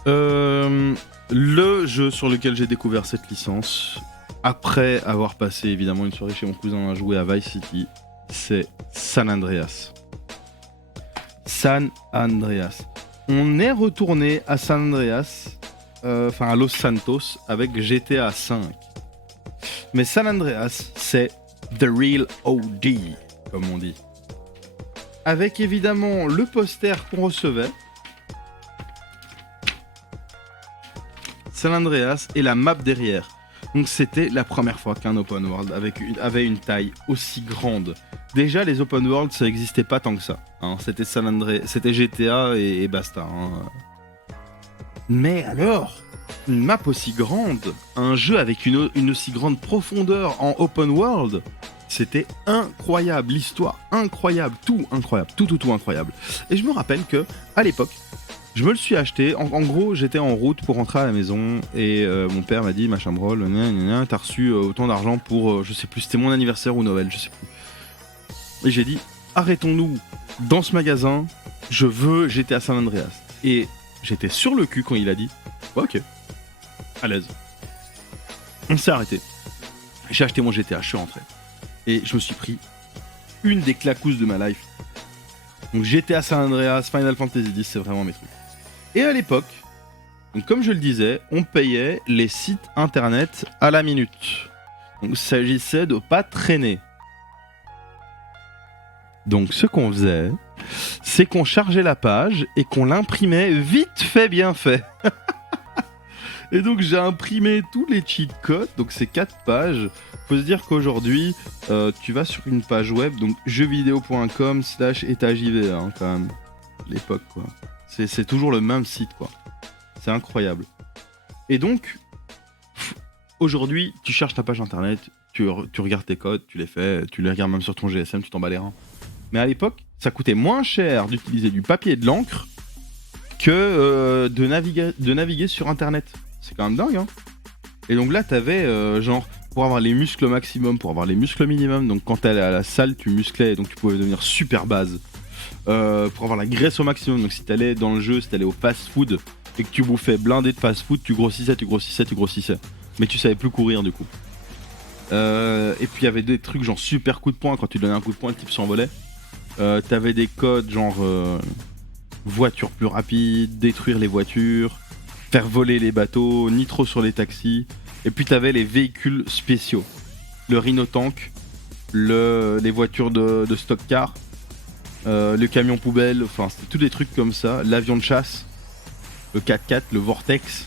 Le jeu sur lequel j'ai découvert cette licence, après avoir passé évidemment une soirée chez mon cousin à jouer à Vice City, c'est San Andreas. San Andreas. On est retourné à San Andreas, à Los Santos, avec GTA V. Mais San Andreas, c'est The Real OD, comme on dit. Avec évidemment le poster qu'on recevait. San Andreas et la map derrière. Donc c'était la première fois qu'un open world avait une taille aussi grande. Déjà les open world ça n'existait pas tant que ça. Hein. C'était San Andreas, c'était GTA et basta. Hein. Mais alors, une map aussi grande, un jeu avec une aussi grande profondeur en open world, c'était incroyable, l'histoire incroyable, tout incroyable, tout incroyable. Et je me rappelle que à l'époque, je me le suis acheté, en gros j'étais en route pour rentrer à la maison et mon père m'a dit machin brol, t'as reçu autant d'argent pour, je sais plus, c'était mon anniversaire ou Noël, je sais plus. Et j'ai dit arrêtons-nous dans ce magasin, je veux GTA San Andreas. Et j'étais sur le cul quand il a dit ok, à l'aise. On s'est arrêté. J'ai acheté mon GTA, je suis rentré. Et je me suis pris une des clacousses de ma life. Donc GTA San Andreas, Final Fantasy X, c'est vraiment mes trucs. Et à l'époque, donc comme je le disais, on payait les sites internet à la minute. Donc il s'agissait de pas traîner. Donc ce qu'on faisait, c'est qu'on chargeait la page et qu'on l'imprimait vite fait, bien fait. Et donc j'ai imprimé tous les cheat codes, donc c'est 4 pages. Faut se dire qu'aujourd'hui, tu vas sur une page web, donc jeuxvideo.com/étage-IVA, hein, quand même. L'époque, quoi. C'est toujours le même site, quoi. C'est incroyable. Et donc, aujourd'hui, tu cherches ta page internet, tu regardes tes codes, tu les fais, tu les regardes même sur ton GSM, tu t'en bats les reins. Mais à l'époque, ça coûtait moins cher d'utiliser du papier et de l'encre que de naviguer sur internet. C'est quand même dingue, hein. Et donc là, t'avais genre, pour avoir les muscles au maximum, pour avoir les muscles au minimum, donc quand t'allais à la salle, tu musclais, donc tu pouvais devenir super base. Pour avoir la graisse au maximum, donc si t'allais dans le jeu, si t'allais au fast-food, et que tu bouffais blindé de fast-food, tu grossissais. Mais tu savais plus courir, du coup. Et puis il y avait des trucs genre super coup de poing, quand tu donnais un coup de poing, le type s'envolait. T'avais des codes genre voiture plus rapide, détruire les voitures, faire voler les bateaux, nitro sur les taxis. Et puis t'avais les véhicules spéciaux, le Rhino Tank, les voitures de stock car, le camion poubelle, enfin c'était tous des trucs comme ça, l'avion de chasse, le 4x4, le Vortex.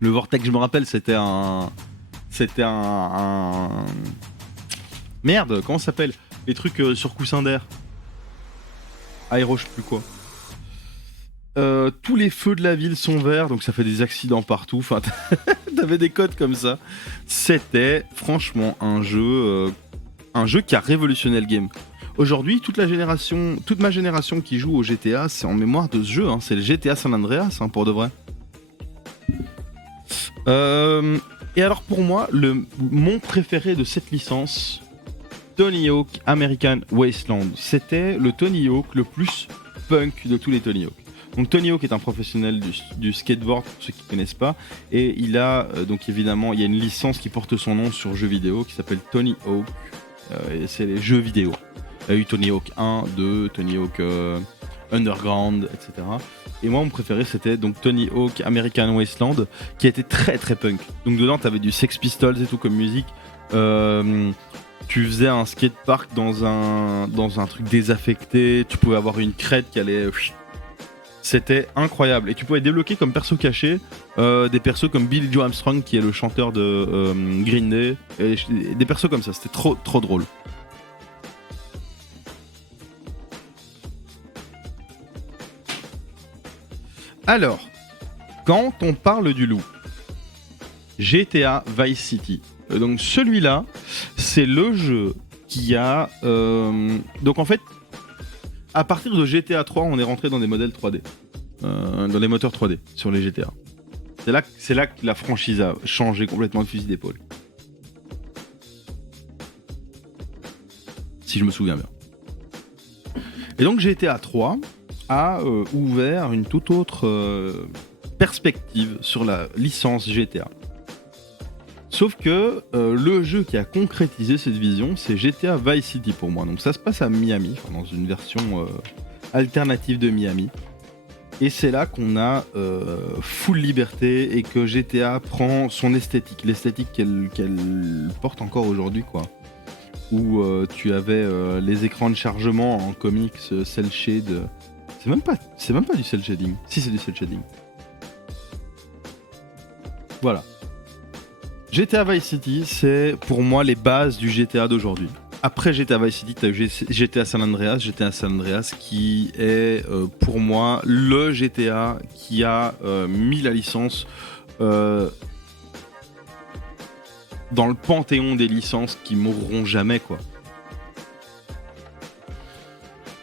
Le Vortex, je me rappelle, c'était un merde, comment ça s'appelle? Les trucs sur coussin d'air. Aéro, je sais plus quoi. Tous les feux de la ville sont verts, donc ça fait des accidents partout. Enfin, t'avais des codes comme ça. C'était franchement un jeu qui a révolutionné le game. Aujourd'hui, toute ma génération qui joue au GTA, c'est en mémoire de ce jeu. Hein. C'est le GTA San Andreas, hein, pour de vrai. Et alors pour moi, mon préféré de cette licence, Tony Hawk American Wasteland. C'était le Tony Hawk le plus punk de tous les Tony Hawk. Donc Tony Hawk est un professionnel du skateboard, pour ceux qui ne connaissent pas, et il a donc évidemment, il y a une licence qui porte son nom sur jeux vidéo qui s'appelle Tony Hawk, et c'est les jeux vidéo. Il y a eu Tony Hawk 1, 2, Tony Hawk Underground, etc. Et moi, mon préféré, c'était donc Tony Hawk American Wasteland, qui était très très punk. Donc dedans, t'avais du Sex Pistols et tout comme musique. Tu faisais un skatepark dans un truc désaffecté. Tu pouvais avoir une crête qui allait... C'était incroyable. Et tu pouvais débloquer comme perso caché des persos comme Billy Joe Armstrong, qui est le chanteur de Green Day. Et des persos comme ça. C'était trop trop drôle. Alors, quand on parle du loup, GTA Vice City. Donc celui-là, c'est le jeu qui a... Donc en fait, à partir de GTA 3, on est rentré dans des modèles 3D. Dans des moteurs 3D sur les GTA. C'est là que la franchise a changé complètement de fusil d'épaule. Si je me souviens bien. Et donc GTA 3 a ouvert une toute autre perspective sur la licence GTA. Sauf que le jeu qui a concrétisé cette vision, c'est GTA Vice City pour moi. Donc ça se passe à Miami, dans une version alternative de Miami. Et c'est là qu'on a full liberté et que GTA prend son esthétique, l'esthétique qu'elle porte encore aujourd'hui, quoi. Où tu avais les écrans de chargement en comics, cel shade. C'est même pas du cel shading. Si, c'est du cel shading. Voilà. GTA Vice City, c'est pour moi les bases du GTA d'aujourd'hui. Après GTA Vice City, tu as eu GTA San Andreas qui est pour moi le GTA qui a mis la licence dans le panthéon des licences qui mourront jamais, quoi.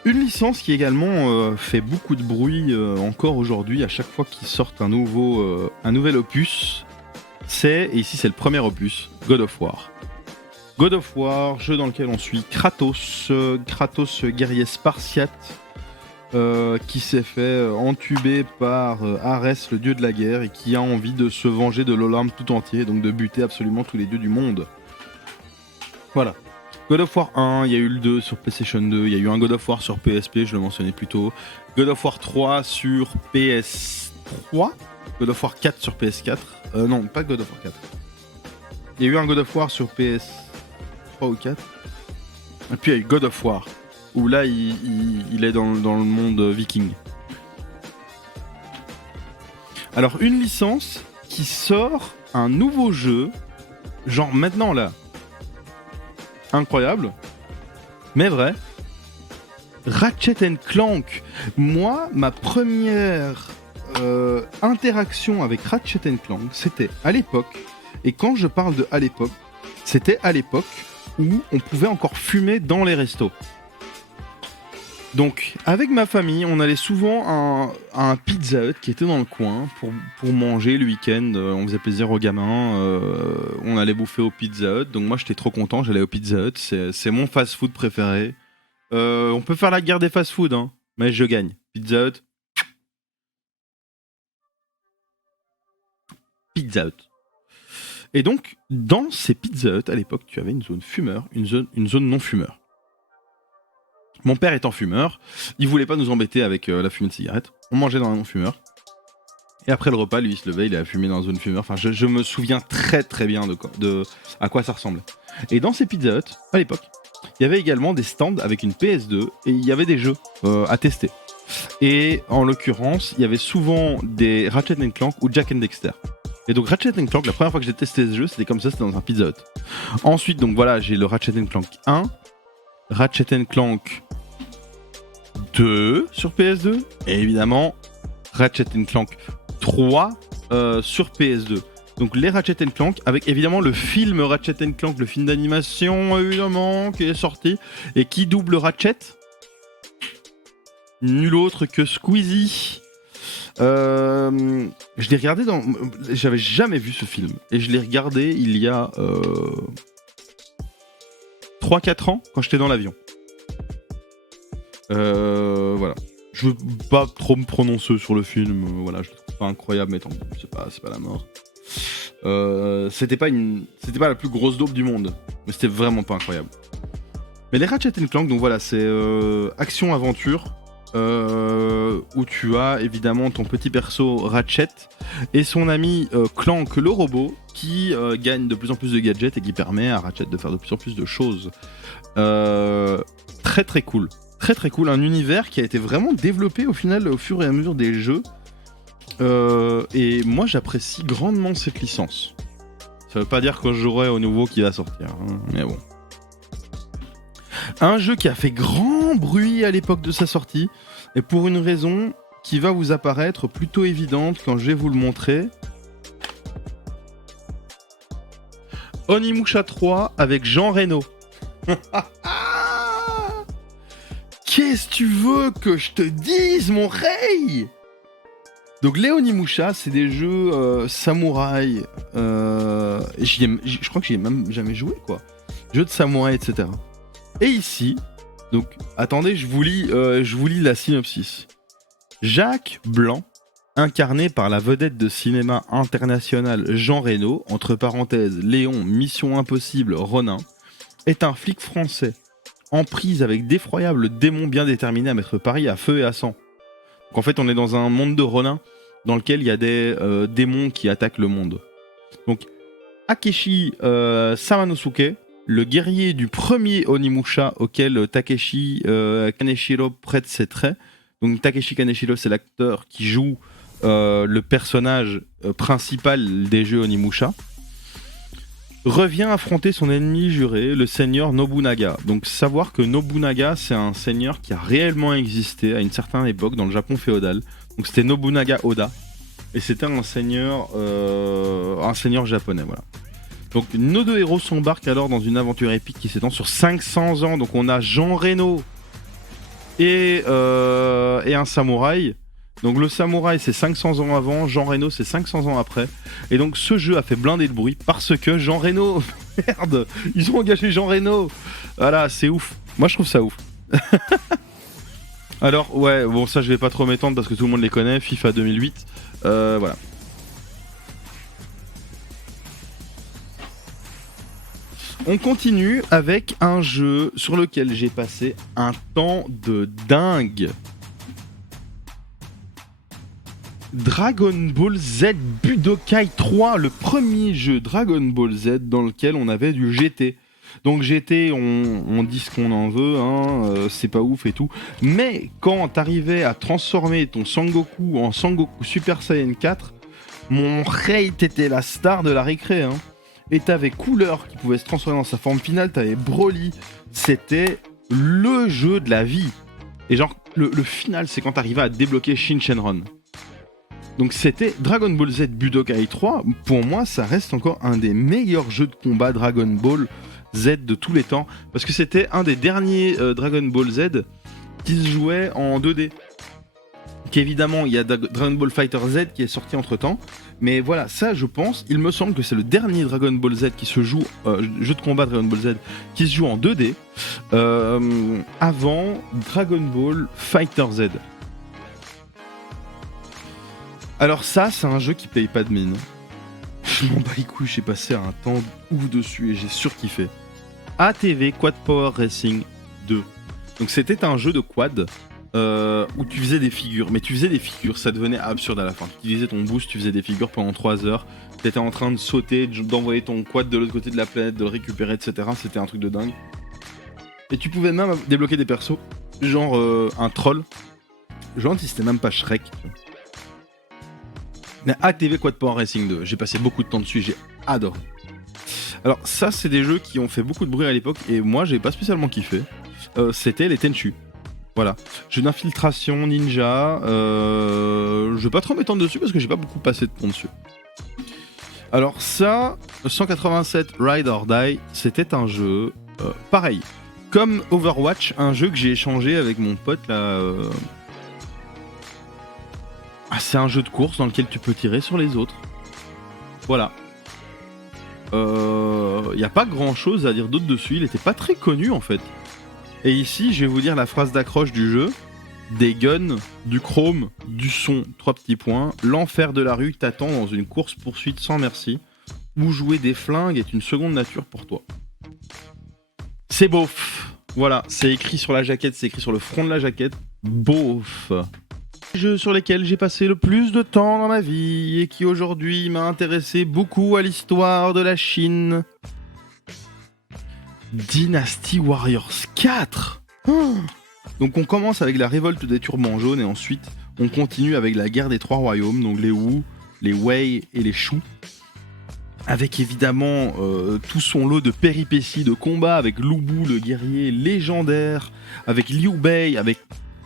Une licence qui également fait beaucoup de bruit encore aujourd'hui à chaque fois qu'ils sortent un nouvel opus, et ici c'est le premier opus, God of War. God of War, jeu dans lequel on suit Kratos guerrier spartiate, qui s'est fait entuber par Arès, le dieu de la guerre, et qui a envie de se venger de l'Olympe tout entier, donc de buter absolument tous les dieux du monde. Voilà. God of War 1, il y a eu le 2 sur PlayStation 2, il y a eu un God of War sur PSP, je le mentionnais plus tôt. God of War 3 sur PS3, God of War 4 sur PS4. Non, pas God of War 4. Il y a eu un God of War sur PS3 ou 4. Et puis il y a eu God of War, où là il est dans le monde viking. Alors une licence qui sort un nouveau jeu, genre maintenant là, incroyable, mais vrai. Ratchet & Clank. Moi, ma première interaction avec Ratchet & Clank, c'était à l'époque, et quand je parle de à l'époque, c'était à l'époque où on pouvait encore fumer dans les restos. Donc, avec ma famille, on allait souvent à un Pizza Hut qui était dans le coin pour manger le week-end. On faisait plaisir aux gamins. On allait bouffer au Pizza Hut. Donc moi, j'étais trop content. J'allais au Pizza Hut. C'est mon fast-food préféré. On peut faire la guerre des fast-food, hein, mais je gagne. Pizza Hut. Pizza Hut. Et donc, dans ces Pizza Hut, à l'époque, tu avais une zone fumeur, une zone non-fumeur. Mon père étant fumeur, il voulait pas nous embêter avec la fumée de cigarette. On mangeait dans un non-fumeur. Et après le repas, lui, il se levait, il a fumé dans une zone fumeur. Enfin, je me souviens très très bien de à quoi ça ressemblait. Et dans ces Pizza Hut, à l'époque, il y avait également des stands avec une PS2 et il y avait des jeux à tester. Et en l'occurrence, il y avait souvent des Ratchet & Clank ou Jak & Dexter. Et donc Ratchet & Clank, la première fois que j'ai testé ce jeu, c'était comme ça, c'était dans un Pizza Hut. Ensuite, donc voilà, j'ai le Ratchet & Clank 1, Ratchet & Clank 2 sur PS2, et évidemment Ratchet & Clank 3 sur PS2. Donc les Ratchet & Clank, avec évidemment le film Ratchet & Clank, le film d'animation évidemment, qui est sorti, et qui double Ratchet. Nul autre que Squeezie. Je l'ai regardé j'avais jamais vu ce film, et je l'ai regardé il y a 3-4 ans, quand j'étais dans l'avion. Voilà. Je veux pas trop me prononcer sur le film, voilà, je le trouve pas incroyable, mais tant c'est pas la mort. C'était pas la plus grosse dope du monde, mais c'était vraiment pas incroyable. Mais les Ratchet & Clank, donc voilà, c'est action-aventure, où tu as évidemment ton petit perso Ratchet et son ami Clank le robot, qui gagne de plus en plus de gadgets et qui permet à Ratchet de faire de plus en plus de choses. Très très cool. Très très cool, un univers qui a été vraiment développé au final au fur et à mesure des jeux. Et moi j'apprécie grandement cette licence. Ça veut pas dire que je jouerai au nouveau qui va sortir, hein, mais bon. Un jeu qui a fait grand bruit à l'époque de sa sortie, et pour une raison qui va vous apparaître plutôt évidente quand je vais vous le montrer. Onimusha 3 avec Jean Reno. Qu'est-ce que tu veux que je te dise, mon rey? Donc les Onimusha, c'est des jeux samouraï. Je crois que j'y ai même jamais joué, quoi. Jeux de samouraï, etc. Et ici, donc attendez, je vous lis la synopsis. Jacques Blanc, incarné par la vedette de cinéma international Jean Reno, entre parenthèses Léon, Mission Impossible, Ronin, est un flic français en prise avec d'effroyables démons bien déterminés à mettre Paris à feu et à sang. Donc en fait, on est dans un monde de Ronin dans lequel il y a des démons qui attaquent le monde. Donc Akechi Samanosuke, le guerrier du premier Onimusha auquel Takeshi Kaneshiro prête ses traits. Donc Takeshi Kaneshiro, c'est l'acteur qui joue le personnage principal des jeux Onimusha. revient affronter son ennemi juré, le seigneur Nobunaga. Donc savoir que Nobunaga, c'est un seigneur qui a réellement existé à une certaine époque dans le Japon féodal. Donc c'était Nobunaga Oda. Et c'était un seigneur japonais, voilà. Donc nos deux héros s'embarquent alors dans une aventure épique qui s'étend sur 500 ans. Donc on a Jean Reno et un samouraï. Donc le samouraï c'est 500 ans avant, Jean Reno c'est 500 ans après. Et donc ce jeu a fait blinder de bruit parce que Jean Reno, merde, ils ont engagé Jean Reno. Voilà, c'est ouf. Moi je trouve ça ouf. Alors ouais, bon ça je vais pas trop m'étendre parce que tout le monde les connaît, FIFA 2008. Voilà. On continue avec un jeu sur lequel j'ai passé un temps de dingue. Dragon Ball Z Budokai 3, le premier jeu Dragon Ball Z dans lequel on avait du GT. Donc GT, on dit ce qu'on en veut, hein, c'est pas ouf et tout. Mais quand t'arrivais à transformer ton Sangoku en Sangoku Super Saiyan 4, mon Rei était la star de la récré. Hein. Et t'avais Couleur qui pouvait se transformer dans sa forme finale, t'avais Broly. C'était le jeu de la vie. Et genre, le final, c'est quand t'arrivais à débloquer Shin Shenron. Donc c'était Dragon Ball Z Budokai 3, pour moi ça reste encore un des meilleurs jeux de combat Dragon Ball Z de tous les temps, parce que c'était un des derniers Dragon Ball Z qui se jouait en 2D. Qu'évidemment il y a Dragon Ball Fighter Z qui est sorti entre temps, mais voilà, ça je pense, il me semble que c'est le dernier Dragon Ball Z qui se joue, jeu de combat Dragon Ball Z qui se joue en 2D, avant Dragon Ball Fighter Z. Alors ça, c'est un jeu qui paye pas de mine. Je m'en bats les couilles, j'ai passé un temps ouf dessus et j'ai surkiffé. ATV Quad Power Racing 2. Donc c'était un jeu de quad où tu faisais des figures. Mais tu faisais des figures, ça devenait absurde à la fin. Tu utilisais ton boost, tu faisais des figures pendant 3 heures. T'étais en train de sauter, d'envoyer ton quad de l'autre côté de la planète, de le récupérer, etc. C'était un truc de dingue. Et tu pouvais même débloquer des persos, genre un troll. Je me demande si c'était même pas Shrek. ATV Quad Power Racing 2, j'ai passé beaucoup de temps dessus, j'ai adoré. Alors ça c'est des jeux qui ont fait beaucoup de bruit à l'époque et moi j'ai pas spécialement kiffé. C'était les Tenchu. Voilà, jeu d'infiltration ninja, je vais pas trop m'étendre dessus parce que j'ai pas beaucoup passé de temps dessus. Alors ça, 187 Ride or Die, c'était un jeu pareil. Comme Overwatch, un jeu que j'ai échangé avec mon pote là... c'est un jeu de course dans lequel tu peux tirer sur les autres. Voilà. Y a pas grand chose à dire d'autre dessus, il était pas très connu en fait. Et ici, je vais vous dire la phrase d'accroche du jeu. Des guns, du chrome, du son, 3 petits points. L'enfer de la rue t'attend dans une course-poursuite sans merci. Où jouer des flingues est une seconde nature pour toi. C'est beauf. Voilà, c'est écrit sur la jaquette, c'est écrit sur le front de la jaquette. Beauf. Les jeux sur lesquels j'ai passé le plus de temps dans ma vie et qui aujourd'hui m'a intéressé beaucoup à l'histoire de la Chine. Dynasty Warriors 4. Donc on commence avec la révolte des turbans jaunes et ensuite on continue avec la guerre des 3 royaumes, donc les Wu, les Wei et les Shu. Avec évidemment tout son lot de péripéties, de combats avec Lu Bu, le guerrier légendaire, avec Liu Bei, avec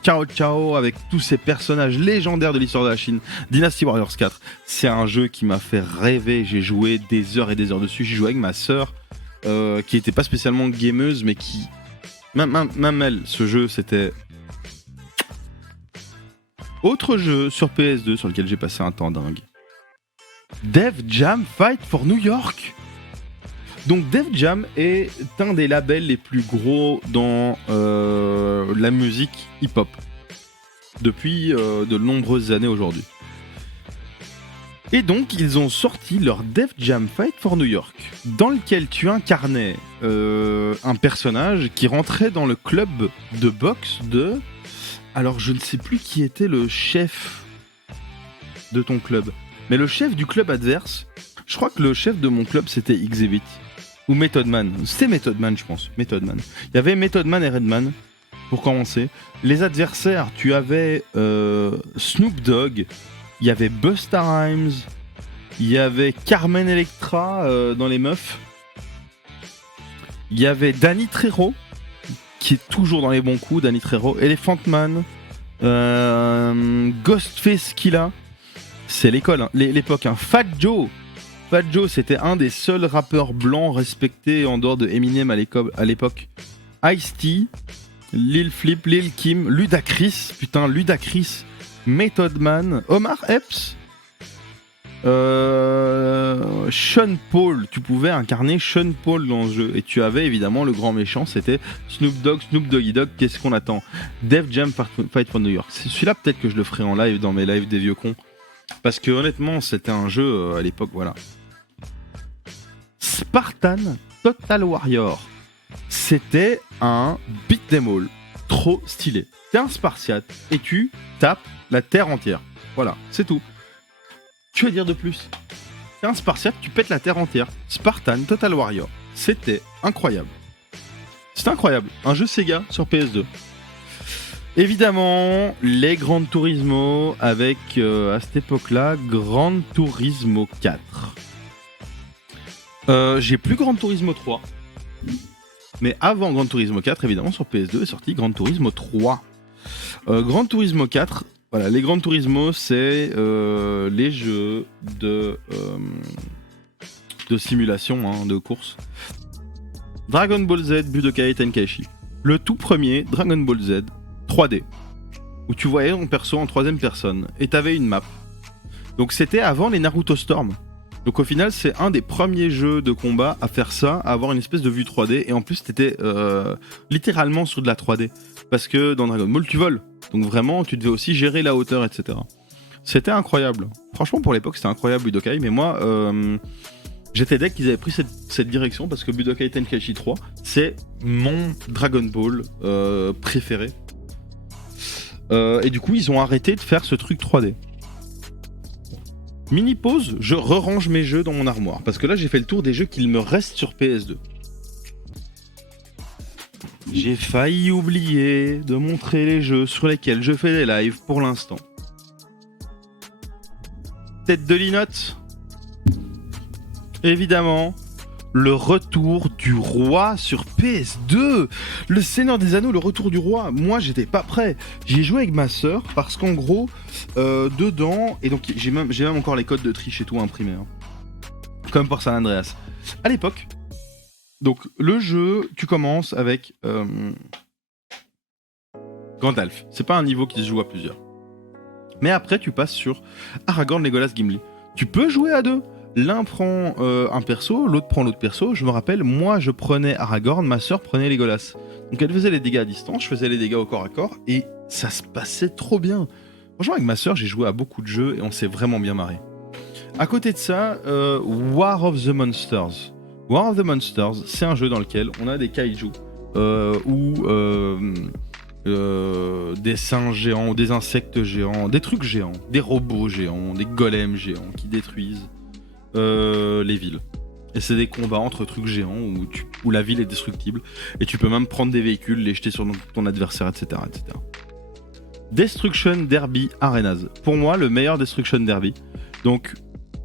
Cao Cao, avec tous ces personnages légendaires de l'histoire de la Chine. Dynasty Warriors 4, c'est un jeu qui m'a fait rêver. J'ai joué des heures et des heures dessus. J'ai joué avec ma sœur, qui était pas spécialement gameuse, mais qui... Même elle, ce jeu, c'était... Autre jeu sur PS2 sur lequel j'ai passé un temps dingue. Def Jam Fight for New York. Donc Def Jam est un des labels les plus gros dans la musique hip-hop depuis de nombreuses années aujourd'hui. Et donc ils ont sorti leur Def Jam Fight for New York, dans lequel tu incarnais un personnage qui rentrait dans le club de boxe de... Alors je ne sais plus qui était le chef de ton club, mais le chef du club adverse, je crois que le chef de mon club c'était Xzibit. Ou Method Man. C'était Method Man, je pense. Method Man. Il y avait Method Man et Redman, pour commencer. Les adversaires, tu avais Snoop Dogg, il y avait Busta Rhymes, il y avait Carmen Electra dans les meufs, Il y avait Danny Trejo, qui est toujours dans les bons coups, Danny Trejo, Elephant Man, Ghostface Killah, c'est l'école, hein, l'époque, hein. Fat Joe, c'était un des seuls rappeurs blancs respectés en dehors de Eminem à l'époque. Ice-T, Lil Flip, Lil Kim, Ludacris, Method Man, Omar Epps, Sean Paul, tu pouvais incarner Sean Paul dans le jeu et tu avais évidemment le grand méchant, c'était Snoop Doggy Dogg, qu'est-ce qu'on attend? Def Jam Fight for New York. C'est celui-là peut-être que je le ferai en live dans mes lives des vieux cons parce que honnêtement c'était un jeu à l'époque, voilà. Spartan Total Warrior, c'était un beat'em all trop stylé. T'es un Spartiate et tu tapes la terre entière, voilà, c'est tout. Tu vas dire de plus? T'es un Spartiate, tu pètes la terre entière. Spartan Total Warrior. C'était incroyable. C'était incroyable. Un jeu Sega sur PS2. Évidemment, les Gran Turismo avec, à cette époque-là, Gran Turismo 4. J'ai plus Gran Turismo 3. Mais avant Gran Turismo 4, évidemment, sur PS2 est sorti Gran Turismo 3. Gran Turismo 4... Voilà, les Gran Turismo, c'est les jeux de simulation, hein, de course. Dragon Ball Z, Budokai Tenkaichi. Le tout premier Dragon Ball Z 3D, où tu voyais ton perso en troisième personne, et t'avais une map. Donc c'était avant les Naruto Storm. Donc au final, c'est un des premiers jeux de combat à faire ça, à avoir une espèce de vue 3D, et en plus t'étais littéralement sur de la 3D. Parce que dans Dragon Ball, tu voles. Donc vraiment, tu devais aussi gérer la hauteur, etc. C'était incroyable. Franchement, pour l'époque, c'était incroyable Budokai. Mais moi, j'étais deg qu'ils avaient pris cette direction parce que Budokai Tenkaichi 3, c'est mon Dragon Ball préféré. Et du coup, ils ont arrêté de faire ce truc 3D. Mini pause, je re-range mes jeux dans mon armoire. Parce que là, j'ai fait le tour des jeux qu'il me reste sur PS2. J'ai failli oublier de montrer les jeux sur lesquels je fais des lives pour l'instant. Tête de linotte. Évidemment, le retour du roi sur PS2. Le Seigneur des Anneaux, le retour du roi. Moi, j'étais pas prêt. J'y ai joué avec ma sœur parce qu'en gros, dedans, et donc j'ai même encore les codes de triche et tout imprimés, hein. Comme pour San Andreas. À l'époque, donc le jeu, tu commences avec Gandalf. C'est pas un niveau qui se joue à plusieurs. Mais après, tu passes sur Aragorn, Legolas, Gimli. Tu peux jouer à deux. L'un prend un perso, l'autre prend l'autre perso. Je me rappelle, moi je prenais Aragorn, ma sœur prenait Legolas. Donc elle faisait les dégâts à distance, je faisais les dégâts au corps à corps, et ça se passait trop bien. Franchement, avec ma sœur, j'ai joué à beaucoup de jeux et on s'est vraiment bien marré. À côté de ça, War of the Monsters. War of the Monsters, c'est un jeu dans lequel on a des kaiju ou des singes géants, des insectes géants, des trucs géants, des robots géants, des golems géants qui détruisent les villes. Et c'est des combats entre trucs géants où la ville est destructible et tu peux même prendre des véhicules, les jeter sur ton adversaire, etc., etc. Destruction Derby Arenas. Pour moi, le meilleur Destruction Derby. Donc,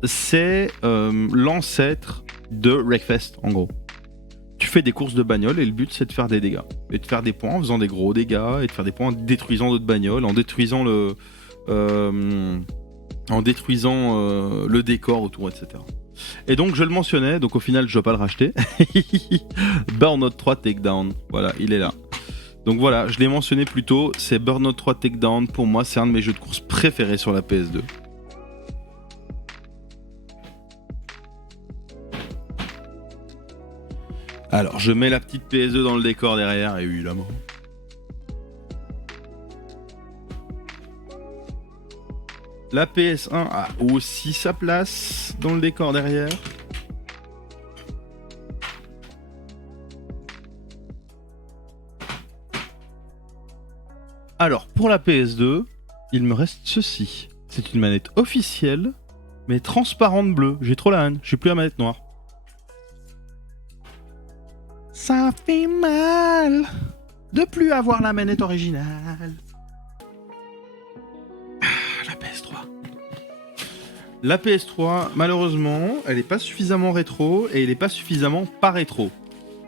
c'est l'ancêtre de Wreckfest, en gros. Tu fais des courses de bagnole et le but, c'est de faire des dégâts. Et de faire des points en faisant des gros dégâts et de faire des points en détruisant d'autres bagnoles, en détruisant le décor autour, etc. Et donc, je le mentionnais, donc au final, je dois pas le racheter. Burnout 3 Takedown. Voilà, il est là. Donc voilà, je l'ai mentionné plus tôt, c'est Burnout 3 Takedown. Pour moi, c'est un de mes jeux de course préférés sur la PS2. Alors, je mets la petite PS2 dans le décor derrière, évidemment. La PS1 a aussi sa place dans le décor derrière. Alors, pour la PS2, il me reste ceci. C'est une manette officielle, mais transparente bleue. J'ai trop la haine, je suis plus à manette noire. Ça fait mal de plus avoir la manette originale. La PS3. La PS3, malheureusement, elle est pas suffisamment rétro et elle est pas suffisamment pas rétro.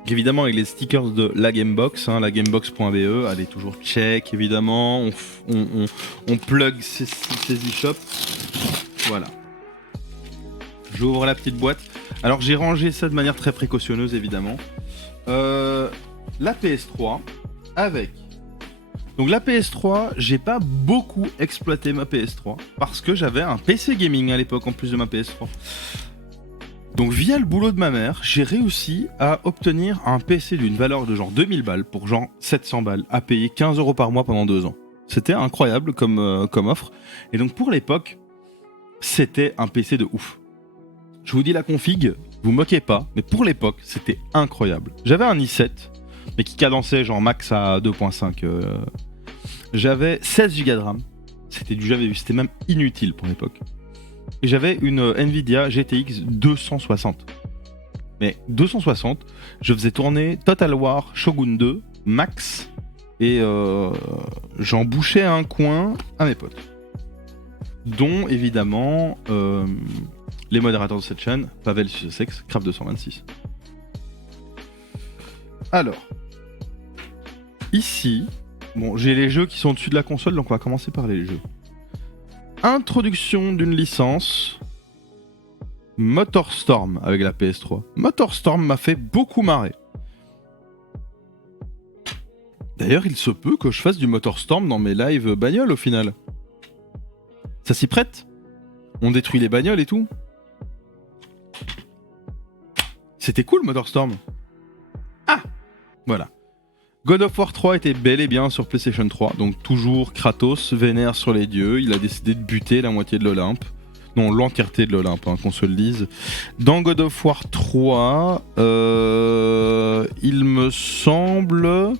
Évidemment avec les stickers de la Gamebox, la gamebox.be, allez toujours check évidemment, on plug ses e-shops. Voilà. J'ouvre la petite boîte. Alors j'ai rangé ça de manière très précautionneuse évidemment. La PS3 avec... Donc la PS3, j'ai pas beaucoup exploité ma PS3 parce que j'avais un PC gaming à l'époque en plus de ma PS3. Donc via le boulot de ma mère, j'ai réussi à obtenir un PC d'une valeur de genre 2000 balles pour genre 700 balles à payer 15 € par mois pendant 2 ans. C'était incroyable comme offre. Et donc pour l'époque, c'était un PC de ouf. Je vous dis la config, vous moquez pas, mais pour l'époque, c'était incroyable. J'avais un i7, mais qui cadençait genre max à 2.5. J'avais 16 Go de RAM. C'était du jamais vu, c'était même inutile pour l'époque. Et j'avais une Nvidia GTX 260. Mais 260, je faisais tourner Total War Shogun 2 max et j'en bouchais un coin à mes potes. Dont évidemment les modérateurs de cette chaîne, Pavel Sussex, Craft 226. Alors, ici, bon, j'ai les jeux qui sont au-dessus de la console, donc on va commencer par les jeux. Introduction d'une licence MotorStorm avec la PS3. MotorStorm m'a fait beaucoup marrer. D'ailleurs, il se peut que je fasse du MotorStorm dans mes lives bagnoles au final. Ça s'y prête? On détruit les bagnoles et tout. C'était cool MotorStorm. Ah, voilà. God of War 3 était bel et bien sur PlayStation 3, donc toujours Kratos vénère sur les dieux, il a décidé de buter la moitié de l'Olympe. Non, l'entièreté de l'Olympe, qu'on se le dise. Dans God of War 3, il me semble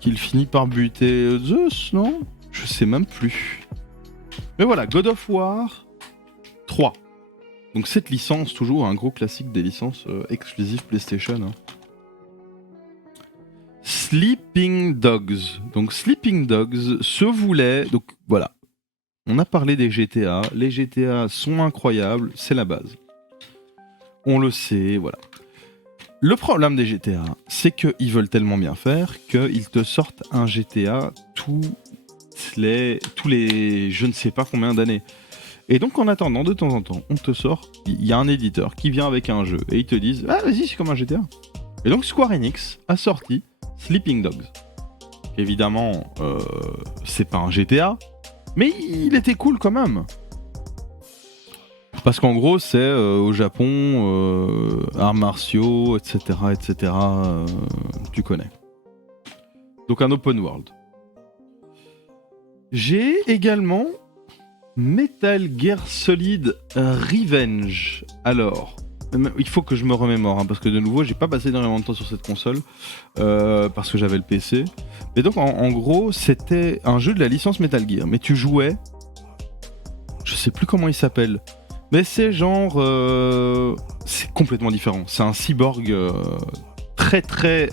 qu'il finit par buter Zeus, non? Je sais même plus. Mais voilà, God of War 3. Donc cette licence, toujours un gros classique des licences exclusives PlayStation. Sleeping Dogs. Donc Sleeping Dogs se voulait... Donc voilà. On a parlé des GTA. Les GTA sont incroyables. C'est la base. On le sait, voilà. Le problème des GTA, c'est qu'ils veulent tellement bien faire qu'ils te sortent un GTA tous les je ne sais pas combien d'années. Et donc en attendant, de temps en temps, on te sort... Il y a un éditeur qui vient avec un jeu et ils te disent « Ah vas-y, c'est comme un GTA ». Et donc Square Enix a sorti Sleeping Dogs. Évidemment, c'est pas un GTA, mais il était cool quand même. Parce qu'en gros, c'est au Japon, arts martiaux, etc. etc. Tu connais. Donc un open world. J'ai également Metal Gear Solid Revenge. Alors... Il faut que je me remémore, parce que de nouveau, j'ai pas passé énormément de temps sur cette console, parce que j'avais le PC. Et donc, en gros, c'était un jeu de la licence Metal Gear, mais tu jouais... Je sais plus comment il s'appelle, mais c'est genre... c'est complètement différent. C'est un cyborg très...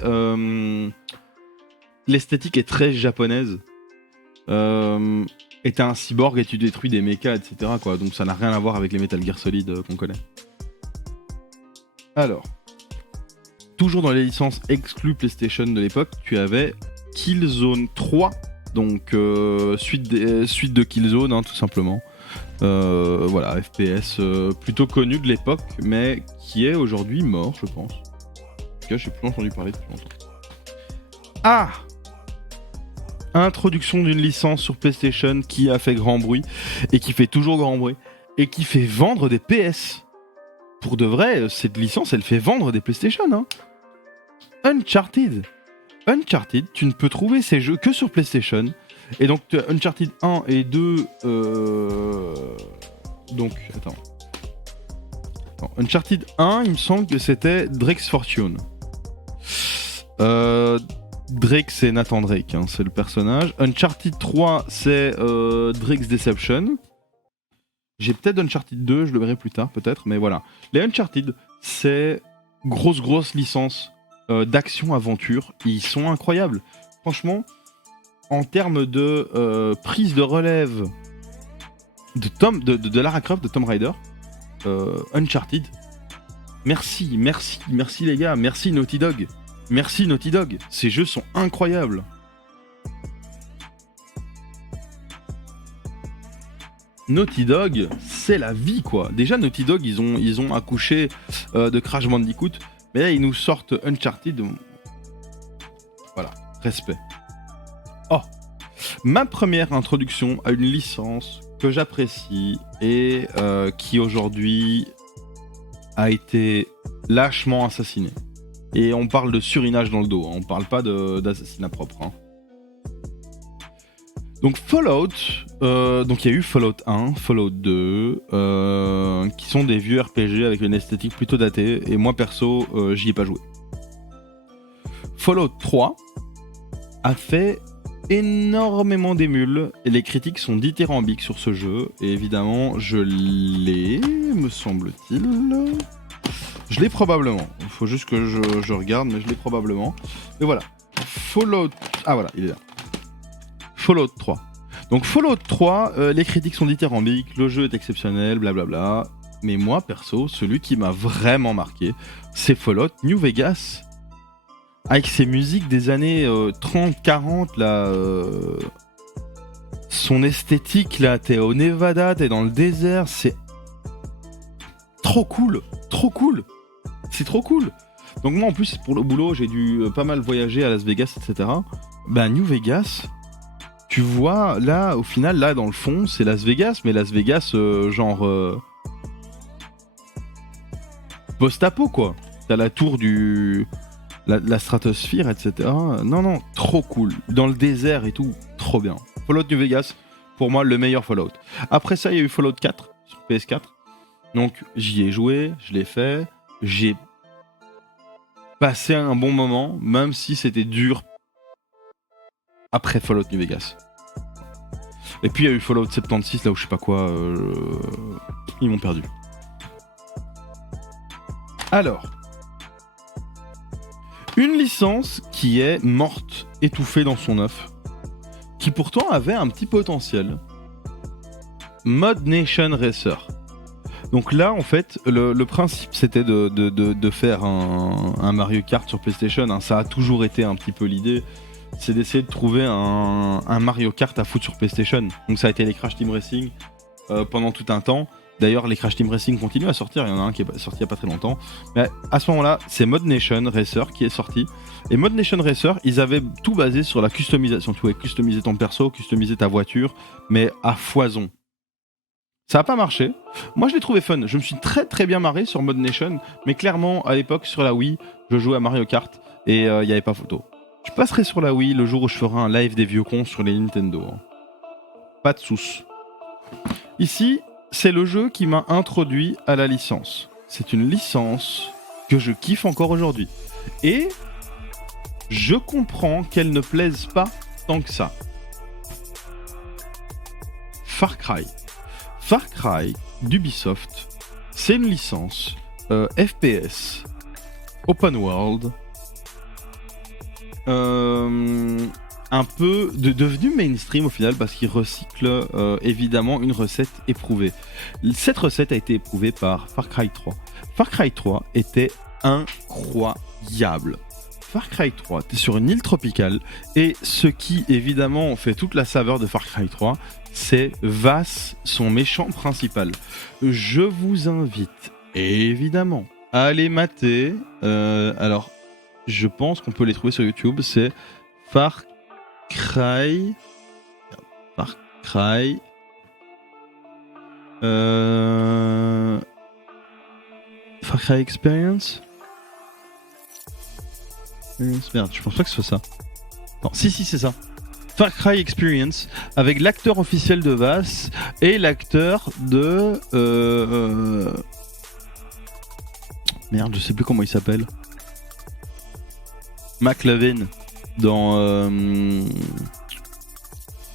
L'esthétique est très japonaise. Et t'as un cyborg et tu détruis des mechas, etc. quoi. Donc ça n'a rien à voir avec les Metal Gear Solid qu'on connaît. Alors, toujours dans les licences exclues PlayStation de l'époque, tu avais Killzone 3, donc suite de Killzone, tout simplement. Voilà, FPS plutôt connu de l'époque, mais qui est aujourd'hui mort, je pense. En tout cas, j'ai plus entendu parler depuis longtemps. Ah! Introduction d'une licence sur PlayStation qui a fait grand bruit, et qui fait toujours grand bruit, et qui fait vendre des PS. Pour de vrai, cette licence, elle fait vendre des PlayStation. Uncharted. Uncharted, tu ne peux trouver ces jeux que sur PlayStation. Et donc, Uncharted 1 et 2... Donc, attends. Uncharted 1, il me semble que c'était Drake's Fortune. Drake, c'est Nathan Drake, c'est le personnage. Uncharted 3, c'est Drake's Deception. J'ai peut-être Uncharted 2, je le verrai plus tard peut-être, mais voilà. Les Uncharted, c'est grosse licence d'action-aventure. Ils sont incroyables. Franchement, en termes de prise de relève de Lara Croft, de Tomb Raider, Uncharted, Merci les gars, merci Naughty Dog. Merci Naughty Dog, ces jeux sont incroyables. Naughty Dog, c'est la vie quoi. Déjà Naughty Dog, ils ont accouché de Crash Bandicoot, mais là ils nous sortent Uncharted. Voilà, respect. Oh, ma première introduction à une licence que j'apprécie et qui aujourd'hui a été lâchement assassinée. Et on parle de surinage dans le dos, hein. On parle pas d'assassinat propre. Hein. Donc Fallout, donc il y a eu Fallout 1, Fallout 2, qui sont des vieux RPG avec une esthétique plutôt datée, et moi perso, j'y ai pas joué. Fallout 3 a fait énormément d'émules, et les critiques sont dithyrambiques sur ce jeu, et évidemment, je l'ai, me semble-t-il. Je l'ai probablement, il faut juste que je regarde, mais je l'ai probablement. Et voilà, Fallout... Ah voilà, il est là. Fallout 3. Donc Fallout 3, les critiques sont dithyrambiques, le jeu est exceptionnel, blablabla. Mais moi, perso, celui qui m'a vraiment marqué, c'est Fallout New Vegas. Avec ses musiques des années 30-40, là... Son esthétique, là, t'es au Nevada, t'es dans le désert, c'est... Trop cool. C'est trop cool. Donc moi, en plus, pour le boulot, j'ai dû pas mal voyager à Las Vegas, etc. Bah, New Vegas... Tu vois, là, au final, là, dans le fond, c'est Las Vegas, mais Las Vegas, genre... post-apo, quoi. T'as la tour du... La stratosphère, etc. Non, trop cool. Dans le désert et tout, trop bien. Fallout New Vegas, pour moi, le meilleur Fallout. Après ça, il y a eu Fallout 4, sur PS4. Donc, j'y ai joué, je l'ai fait. J'ai passé un bon moment, même si c'était dur après Fallout New Vegas. Et puis il y a eu Fallout 76, là où je sais pas quoi, ils m'ont perdu. Alors, une licence qui est morte, étouffée dans son œuf, qui pourtant avait un petit potentiel. Mod Nation Racer. Donc là, en fait, le principe, c'était de faire un Mario Kart sur PlayStation. Hein. Ça a toujours été un petit peu l'idée. C'est d'essayer de trouver un Mario Kart à foutre sur PlayStation. Donc ça a été les Crash Team Racing pendant tout un temps. D'ailleurs, les Crash Team Racing continuent à sortir. Il y en a un qui est sorti il n'y a pas très longtemps. Mais à ce moment-là, c'est Mod Nation Racer qui est sorti. Et Mod Nation Racer, ils avaient tout basé sur la customisation. Tu pouvais customiser ton perso, customiser ta voiture, mais à foison. Ça n'a pas marché. Moi, je l'ai trouvé fun. Je me suis très très bien marré sur Mod Nation. Mais clairement, à l'époque, sur la Wii, je jouais à Mario Kart et il n'y avait pas photo. Je passerai sur la Wii le jour où je ferai un live des vieux cons sur les Nintendo. Pas de soucis. Ici, c'est le jeu qui m'a introduit à la licence. C'est une licence que je kiffe encore aujourd'hui. Et je comprends qu'elle ne plaise pas tant que ça. Far Cry. Far Cry d'Ubisoft, c'est une licence FPS, open world, un peu devenu mainstream au final parce qu'il recycle évidemment une recette éprouvée. Cette recette a été éprouvée par Far Cry 3. Far Cry 3 était incroyable. Far Cry 3, t'es sur une île tropicale et ce qui évidemment fait toute la saveur de Far Cry 3, c'est Vaas, son méchant principal. Je vous invite évidemment à aller mater. Alors, je pense qu'on peut les trouver sur YouTube. C'est Far Cry. Far Cry. Far Cry Experience. Merde, je pense pas que ce soit ça. Non, si, c'est ça. Far Cry Experience avec l'acteur officiel de Vaas et l'acteur de merde, je sais plus comment il s'appelle. McLovin dans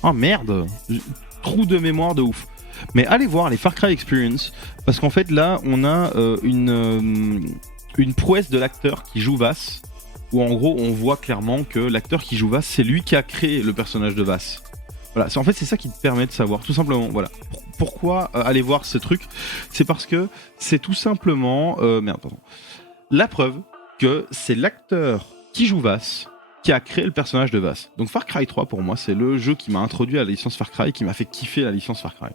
oh merde, trou de mémoire de ouf. Mais allez voir les Far Cry Experience parce qu'en fait là on a une prouesse de l'acteur qui joue Vaas. Où en gros on voit clairement que l'acteur qui joue Vaas, c'est lui qui a créé le personnage de Vaas. Voilà, en fait c'est ça qui te permet de savoir, tout simplement, voilà. pourquoi aller voir ce truc? C'est parce que c'est tout simplement la preuve que c'est l'acteur qui joue Vaas qui a créé le personnage de Vaas. Donc Far Cry 3 pour moi c'est le jeu qui m'a introduit à la licence Far Cry, qui m'a fait kiffer la licence Far Cry.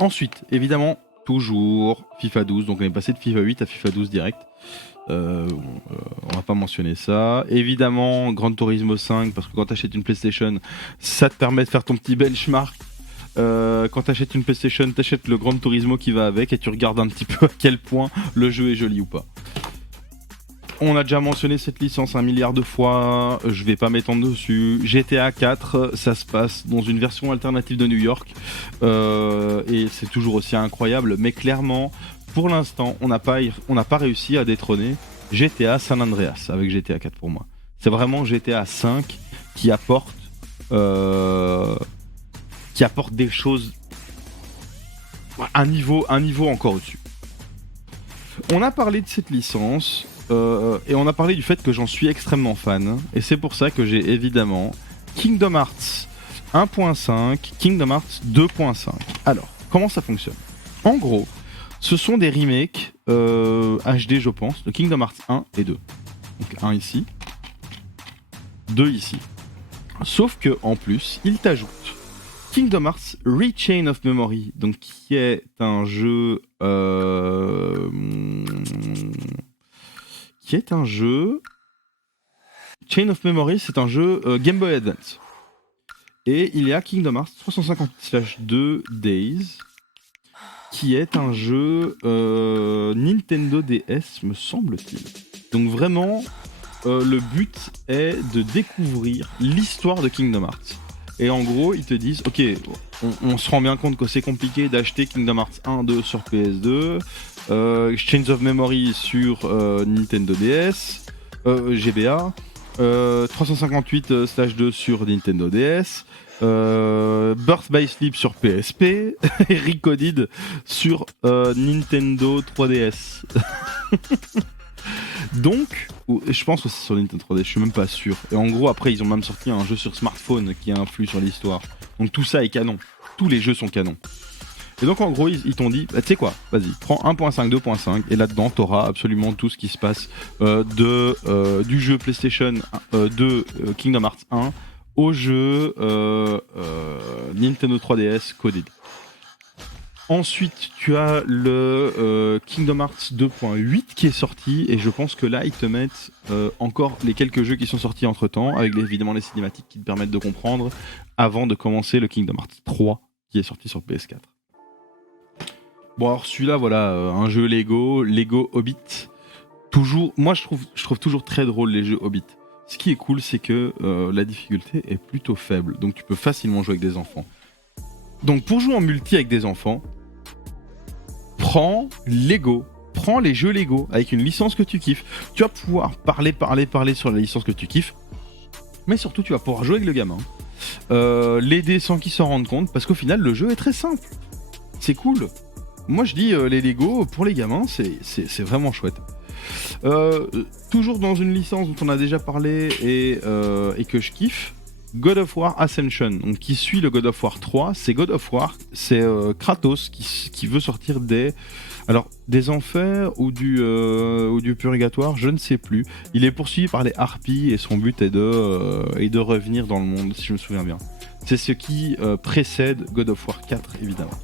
Ensuite, évidemment, toujours FIFA 12, donc on est passé de FIFA 8 à FIFA 12 direct. On va pas mentionner ça. Évidemment, Gran Turismo 5, parce que quand t'achètes une PlayStation, ça te permet de faire ton petit benchmark. Quand t'achètes une PlayStation, t'achètes le Gran Turismo qui va avec et tu regardes un petit peu à quel point le jeu est joli ou pas. On a déjà mentionné cette licence 1 milliard de fois, je vais pas m'étendre dessus. GTA 4, ça se passe dans une version alternative de New York, et c'est toujours aussi incroyable, mais clairement, pour l'instant, on n'a pas réussi à détrôner GTA San Andreas avec GTA 4 pour moi. C'est vraiment GTA 5 qui apporte des choses un niveau encore au-dessus. On a parlé de cette licence. Et on a parlé du fait que j'en suis extrêmement fan, et c'est pour ça que j'ai évidemment Kingdom Hearts 1.5, Kingdom Hearts 2.5. Alors, comment ça fonctionne? En gros, ce sont des remakes HD, je pense, de Kingdom Hearts 1 et 2. Donc 1 ici, 2 ici. Sauf que en plus, ils t'ajoutent Kingdom Hearts Rechain of Memory, donc qui est un jeu Chain of Memory, c'est un jeu Game Boy Advance. Et il y a Kingdom Hearts 350/2 Days, qui est un jeu Nintendo DS, me semble-t-il. Donc vraiment, le but est de découvrir l'histoire de Kingdom Hearts. Et en gros, ils te disent, ok, on se rend bien compte que c'est compliqué d'acheter Kingdom Hearts 1, 2 sur PS2, Chains of Memory sur Nintendo DS, GBA, 358/2 sur Nintendo DS, Birth by Sleep sur PSP, et Recoded sur Nintendo 3DS. Donc, je pense que c'est sur Nintendo 3DS, je suis même pas sûr. Et en gros, après, ils ont même sorti un jeu sur smartphone qui influe sur l'histoire. Donc tout ça est canon. Tous les jeux sont canons. Et donc en gros, ils t'ont dit, bah, tu sais quoi, vas-y, prends 1.5, 2.5, et là-dedans, t'auras absolument tout ce qui se passe du jeu PlayStation 2 Kingdom Hearts 1 au jeu Nintendo 3DS coded. Ensuite, tu as le Kingdom Hearts 2.8 qui est sorti, et je pense que là, ils te mettent encore les quelques jeux qui sont sortis entre-temps, avec évidemment les cinématiques qui te permettent de comprendre, avant de commencer le Kingdom Hearts 3 qui est sorti sur PS4. Bon, alors celui-là, voilà, un jeu Lego Hobbit. Toujours, moi, je trouve toujours très drôle les jeux Hobbit. Ce qui est cool, c'est que la difficulté est plutôt faible, donc tu peux facilement jouer avec des enfants. Donc pour jouer en multi avec des enfants, prends les jeux Lego avec une licence que tu kiffes. Tu vas pouvoir parler sur la licence que tu kiffes, mais surtout tu vas pouvoir jouer avec le gamin, l'aider sans qu'il s'en rende compte, parce qu'au final le jeu est très simple. C'est cool. Moi je dis les Lego pour les gamins, c'est vraiment chouette. Toujours dans une licence dont on a déjà parlé et que je kiffe, God of War Ascension, donc qui suit le God of War 3. C'est God of War, c'est Kratos qui veut sortir des enfers ou du purgatoire, je ne sais plus. Il est poursuivi par les harpies et son but est de revenir dans le monde, si je me souviens bien. C'est ce qui précède God of War 4, évidemment.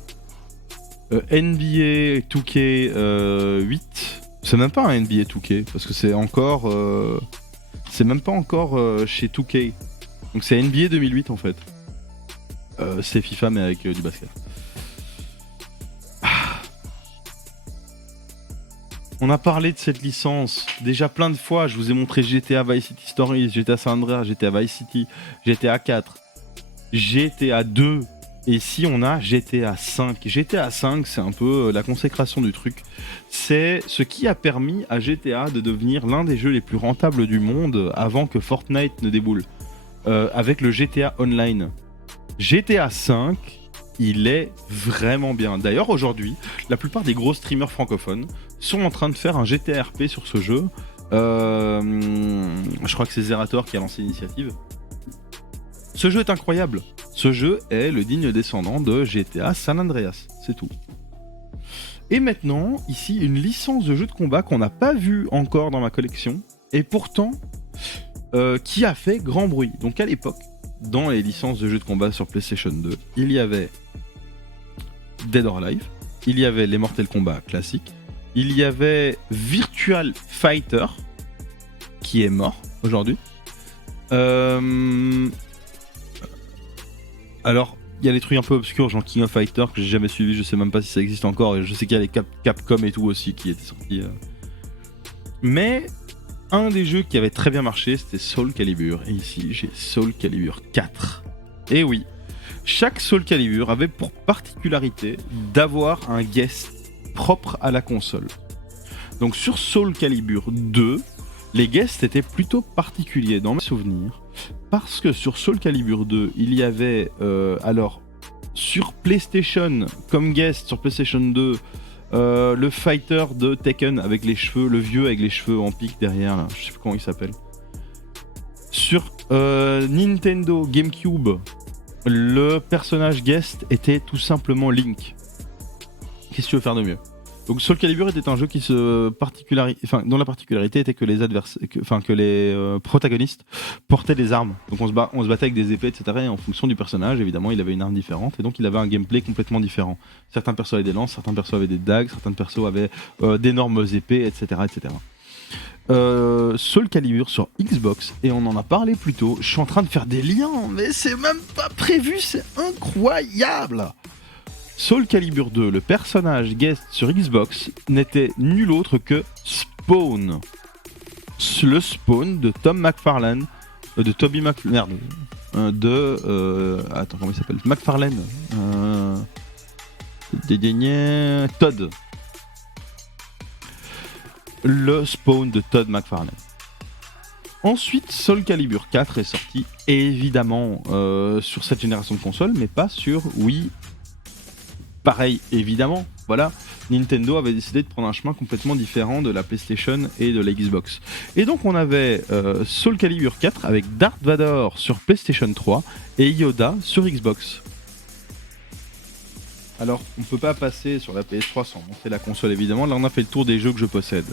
NBA 2K 8, c'est même pas un NBA 2K, parce que c'est encore... c'est même pas encore chez 2K. Donc c'est NBA 2008 en fait. C'est FIFA mais avec du basket. On a parlé de cette licence déjà plein de fois. Je vous ai montré GTA Vice City Stories, GTA San Andreas, GTA Vice City, GTA 4, GTA 2. Et si on a GTA 5. GTA 5, c'est un peu la consécration du truc. C'est ce qui a permis à GTA de devenir l'un des jeux les plus rentables du monde avant que Fortnite ne déboule. Avec le GTA Online. GTA 5, il est vraiment bien. D'ailleurs, aujourd'hui, la plupart des gros streamers francophones sont en train de faire un GTA RP sur ce jeu. Je crois que c'est Zerator qui a lancé l'initiative. Ce jeu est incroyable. Ce jeu est le digne descendant de GTA San Andreas, c'est tout. Et maintenant, ici, une licence de jeu de combat qu'on n'a pas vue encore dans ma collection, et pourtant qui a fait grand bruit. Donc à l'époque, dans les licences de jeux de combat sur PlayStation 2, il y avait Dead or Alive, il y avait les Mortal Kombat classiques, il y avait Virtual Fighter, qui est mort aujourd'hui. Alors, il y a des trucs un peu obscurs, genre King of Fighter, que j'ai jamais suivi, je sais même pas si ça existe encore, et je sais qu'il y a les Capcom et tout aussi qui étaient sortis. Mais un des jeux qui avait très bien marché, c'était Soul Calibur. Et ici, j'ai Soul Calibur 4. Et oui, chaque Soul Calibur avait pour particularité d'avoir un guest propre à la console. Donc sur Soul Calibur 2, les guests étaient plutôt particuliers dans mes souvenirs, parce que sur Soul Calibur 2, il y avait alors sur PlayStation comme guest sur PlayStation 2 le fighter de Tekken avec les cheveux, le vieux avec les cheveux en pique derrière là, je sais plus comment il s'appelle. Sur Nintendo GameCube, le personnage guest était tout simplement Link. Qu'est-ce que tu veux faire de mieux? Donc Soul Calibur était un jeu qui se dont la particularité était que les protagonistes portaient des armes. Donc on se battait avec des épées, etc. Et en fonction du personnage, évidemment, il avait une arme différente et donc il avait un gameplay complètement différent. Certains persos avaient des lances, certains persos avaient des dagues, certains persos avaient d'énormes épées, etc., etc. Soul Calibur sur Xbox, et on en a parlé plus tôt. Je suis en train de faire des liens, mais c'est même pas prévu, c'est incroyable. Soul Calibur 2, le personnage guest sur Xbox, n'était nul autre que Spawn. Le Spawn de Tom McFarlane, de Toby McFarlane, attends, comment il s'appelle? McFarlane. Todd. Le Spawn de Todd McFarlane. Ensuite, Soul Calibur 4 est sorti, évidemment, sur cette génération de consoles, mais pas sur Wii. Pareil, évidemment, voilà, Nintendo avait décidé de prendre un chemin complètement différent de la PlayStation et de la Xbox. Et donc on avait Soul Calibur 4 avec Darth Vader sur PlayStation 3 et Yoda sur Xbox. Alors, on peut pas passer sur la PS3 sans monter la console, évidemment. Là, on a fait le tour des jeux que je possède.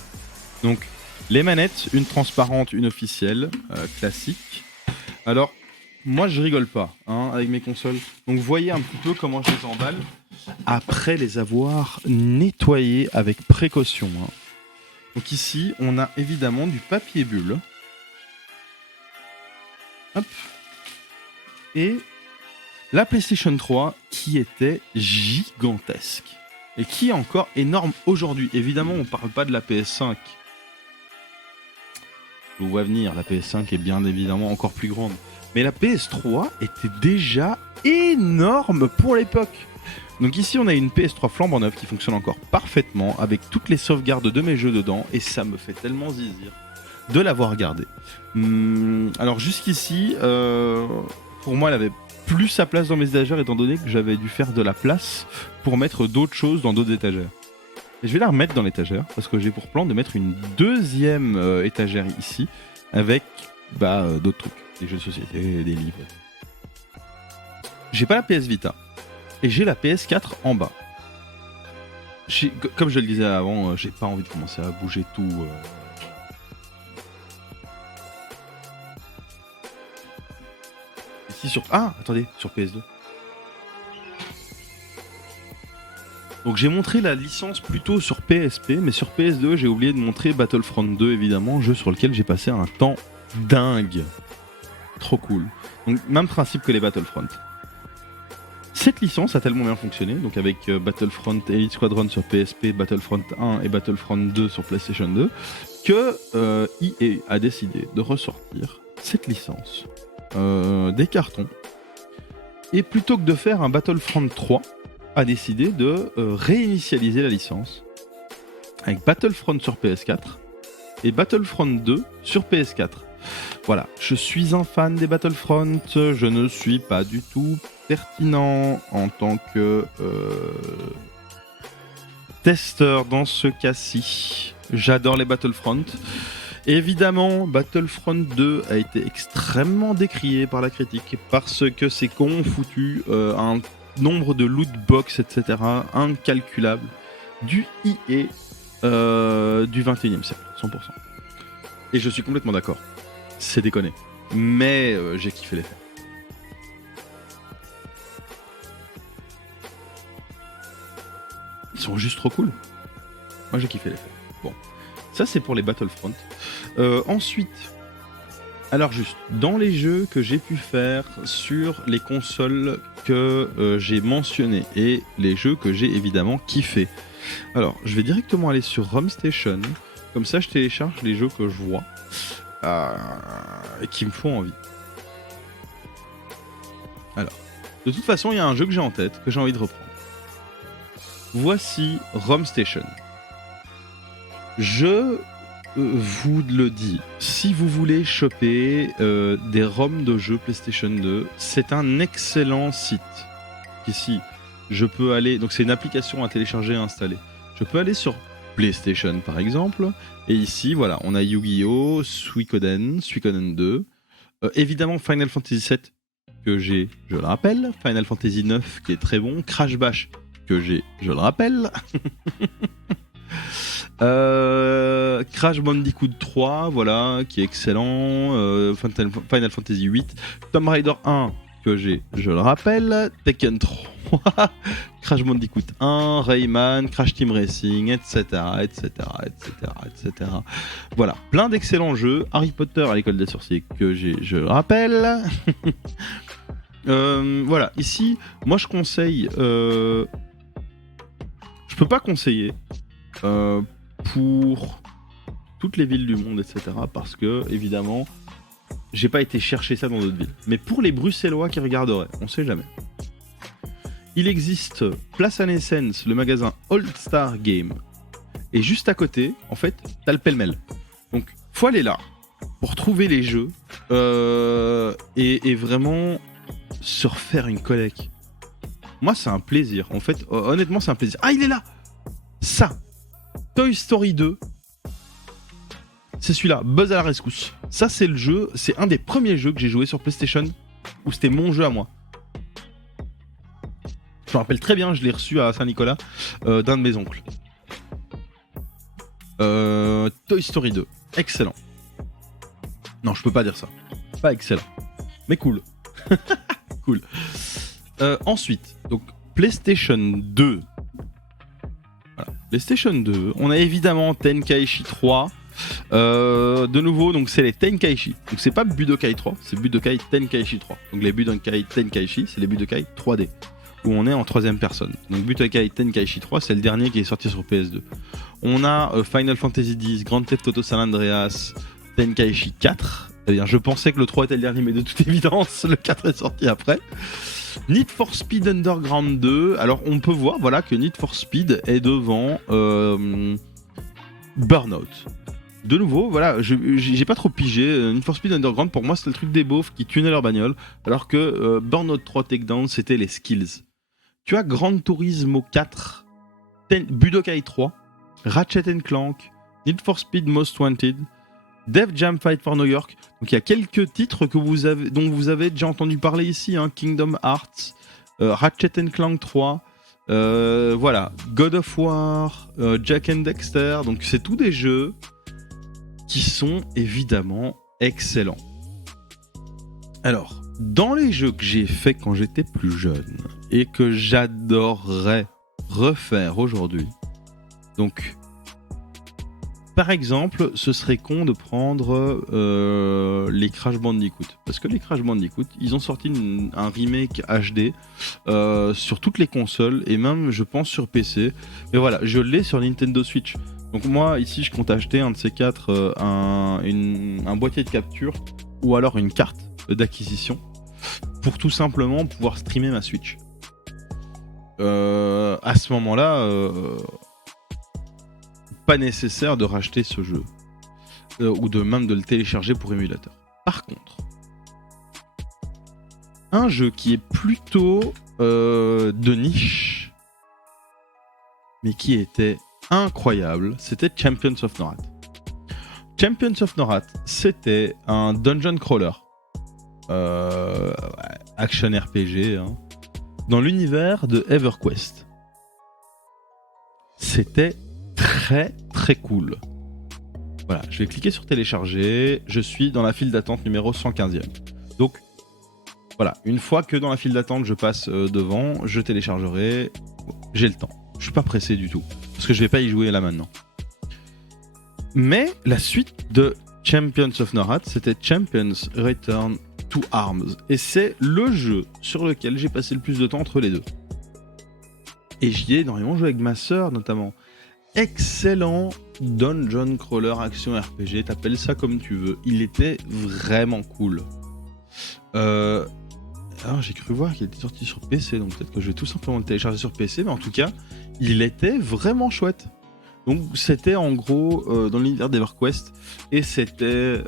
Donc, les manettes, une transparente, une officielle, classique. Alors, moi, je rigole pas avec mes consoles. Donc, voyez un petit peu comment je les emballe après les avoir nettoyées avec précaution. Donc ici, on a évidemment du papier bulle. Hop. Et la PlayStation 3 qui était gigantesque. Et qui est encore énorme aujourd'hui. Évidemment, on parle pas de la PS5. Je vous vois venir, la PS5 est bien évidemment encore plus grande. Mais la PS3 était déjà énorme pour l'époque. Donc ici on a une PS3 flambant neuve qui fonctionne encore parfaitement avec toutes les sauvegardes de mes jeux dedans et ça me fait tellement zizir de l'avoir gardée. Alors jusqu'ici, pour moi elle avait plus sa place dans mes étagères étant donné que j'avais dû faire de la place pour mettre d'autres choses dans d'autres étagères. Et je vais la remettre dans l'étagère parce que j'ai pour plan de mettre une deuxième étagère ici avec d'autres trucs, des jeux de société, des livres. J'ai pas la PS Vita. Et j'ai la PS4 en bas. Comme je le disais avant, j'ai pas envie de commencer à bouger tout. Ici sur... Ah, attendez, sur PS2. Donc j'ai montré la licence plutôt sur PSP, mais sur PS2, j'ai oublié de montrer Battlefront 2, évidemment, jeu sur lequel j'ai passé un temps dingue. Trop cool. Donc même principe que les Battlefront. Cette licence a tellement bien fonctionné, donc avec Battlefront Elite Squadron sur PSP, Battlefront 1 et Battlefront 2 sur PlayStation 2, que EA a décidé de ressortir cette licence des cartons. Et plutôt que de faire un Battlefront 3, a décidé de réinitialiser la licence avec Battlefront sur PS4 et Battlefront 2 sur PS4. Voilà, je suis un fan des Battlefront, je ne suis pas du tout pertinent en tant que testeur dans ce cas-ci. J'adore les Battlefront Évidemment, Battlefront 2 a été extrêmement décrié par la critique parce que c'est con foutu, un nombre de loot box, etc. incalculable du EA du 21e siècle, 100%. Et je suis complètement d'accord. C'est déconné. Mais j'ai kiffé l'effet. Ils sont juste trop cool. Moi j'ai kiffé l'effet. Bon. Ça c'est pour les Battlefront. Ensuite, alors juste, dans les jeux que j'ai pu faire sur les consoles que j'ai mentionnées et les jeux que j'ai évidemment kiffé. Alors, je vais directement aller sur ROM Station. Comme ça, je télécharge les jeux que je vois et qui me font envie. Alors, de toute façon, il y a un jeu que j'ai en tête, que j'ai envie de reprendre. Voici ROM Station. Je vous le dis, si vous voulez choper des ROM de jeux PlayStation 2, c'est un excellent site. Ici, je peux aller, donc c'est une application à télécharger et installer. Je peux aller sur PlayStation par exemple, et ici, voilà, on a Yu-Gi-Oh!, Suikoden 2, évidemment Final Fantasy 7 que j'ai, je le rappelle, Final Fantasy 9 qui est très bon, Crash Bash que j'ai, je le rappelle. Crash Bandicoot 3, voilà, qui est excellent. Final Fantasy 8, Tomb Raider 1 que j'ai, je le rappelle, Tekken 3, Crash Bandicoot 1, Rayman, Crash Team Racing, etc., etc., etc., etc. Voilà, plein d'excellents jeux. Harry Potter à l'école des sorciers que j'ai, je le rappelle. Voilà, ici, moi je conseille. Je peux pas conseiller. Pour toutes les villes du monde, etc. Parce que, évidemment, j'ai pas été chercher ça dans d'autres villes. Mais pour les Bruxellois qui regarderaient, on sait jamais. Il existe Place à Naissance, le magasin All Star Game. Et juste à côté, en fait, t'as le pêle-mêle. Donc, faut aller là pour trouver les jeux et vraiment se refaire une collecte. Moi, c'est un plaisir. En fait, honnêtement, c'est un plaisir. Ah, il est là! Ça! Toy Story 2, c'est celui-là, Buzz à la rescousse. Ça, c'est le jeu, c'est un des premiers jeux que j'ai joué sur PlayStation, où c'était mon jeu à moi. Je me rappelle très bien, je l'ai reçu à Saint-Nicolas d'un de mes oncles. Toy Story 2, excellent. Non, je peux pas dire ça. Pas excellent, mais cool. Cool. Ensuite, donc PlayStation 2. Voilà. PlayStation 2, on a évidemment Tenkaichi 3. De nouveau, donc c'est les Tenkaichi. Donc c'est pas Budokai 3, c'est Budokai Tenkaichi 3. Donc les Budokai Tenkaichi, c'est les Budokai 3D, où on est en troisième personne. Donc Budokai Tenkaichi 3, c'est le dernier qui est sorti sur PS2. On a Final Fantasy X, Grand Theft Auto San Andreas, Tenkaichi 4. Eh bien, je pensais que le 3 était le dernier, mais de toute évidence, le 4 est sorti après. Need for Speed Underground 2. Alors, on peut voir, voilà, que Need for Speed est devant Burnout. De nouveau, voilà, j'ai pas trop pigé. Need for Speed Underground, pour moi, c'était le truc des beaufs qui tunaient leur bagnole, alors que Burnout 3 Takedown, c'était les skills. Tu as Gran Turismo 4, Budokai 3, Ratchet & Clank, Need for Speed Most Wanted, Def Jam Fight for New York. Donc il y a quelques titres que dont vous avez déjà entendu parler ici, hein. Kingdom Hearts, Ratchet & Clank 3, voilà, God of War, Jack and Dexter. Donc c'est tous des jeux qui sont évidemment excellents. Alors, dans les jeux que j'ai fait quand j'étais plus jeune et que j'adorerais refaire aujourd'hui, donc par exemple, ce serait con de prendre les Crash Bandicoot. Parce que les Crash Bandicoot, ils ont sorti un remake HD sur toutes les consoles et même, je pense, sur PC. Mais voilà, je l'ai sur Nintendo Switch. Donc moi, ici, je compte acheter un de ces quatre, un boîtier de capture ou alors une carte d'acquisition pour tout simplement pouvoir streamer ma Switch. À ce moment-là... pas nécessaire de racheter ce jeu ou de même de le télécharger pour émulateur. Par contre, un jeu qui est plutôt de niche mais qui était incroyable, c'était Champions of Norrath. Champions of Norat, c'était un dungeon crawler. Action RPG, hein, dans l'univers de EverQuest. C'était très très cool. Voilà, je vais cliquer sur télécharger. Je suis dans la file d'attente numéro 115e. Donc, voilà, une fois que dans la file d'attente je passe devant, je téléchargerai. J'ai le temps. Je suis pas pressé du tout. Parce que je vais pas y jouer là maintenant. Mais la suite de Champions of Norat, c'était Champions Return to Arms. Et c'est le jeu sur lequel j'ai passé le plus de temps entre les deux. Et j'y ai énormément joué avec ma sœur notamment. Excellent dungeon crawler action RPG, t'appelles ça comme tu veux. Il était vraiment cool. Alors j'ai cru voir qu'il était sorti sur PC, donc peut-être que je vais tout simplement le télécharger sur PC, mais en tout cas, il était vraiment chouette. Donc c'était en gros dans l'univers d'EverQuest, et c'était...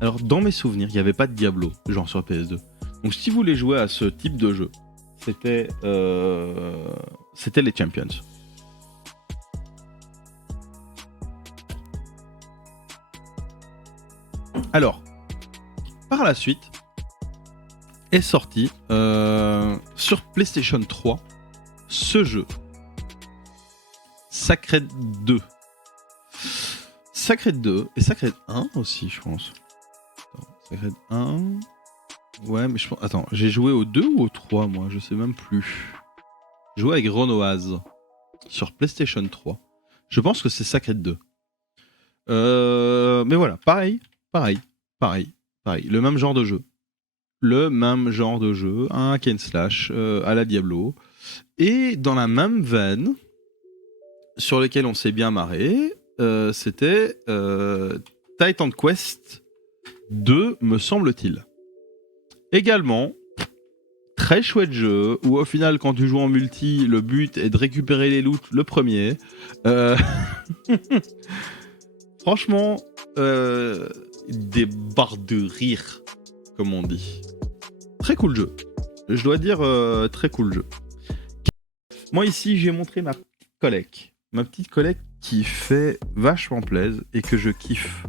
Alors dans mes souvenirs, il n'y avait pas de Diablo, genre sur PS2. Donc si vous voulez jouer à ce type de jeu, c'était les Champions. Alors, par la suite, est sorti sur PlayStation 3 ce jeu, Sacred 2. Sacred 2 et Sacred 1 aussi, je pense. Sacred 1... Ouais, mais je pense... Attends, j'ai joué au 2 ou au 3, moi, je sais même plus. J'ai joué avec Ronoise sur PlayStation 3. Je pense que c'est Sacred 2. Mais voilà, pareil. Le même genre de jeu. Un hack and slash à la Diablo. Et dans la même veine, sur lequel on s'est bien marré, c'était Titan Quest 2, me semble-t-il. Également, très chouette jeu, où au final, quand tu joues en multi, le but est de récupérer les loots le premier. Franchement, des barres de rire, comme on dit. Très cool jeu. Je dois dire, très cool jeu. Moi ici, j'ai montré ma petite collecte qui fait vachement plaisir et que je kiffe.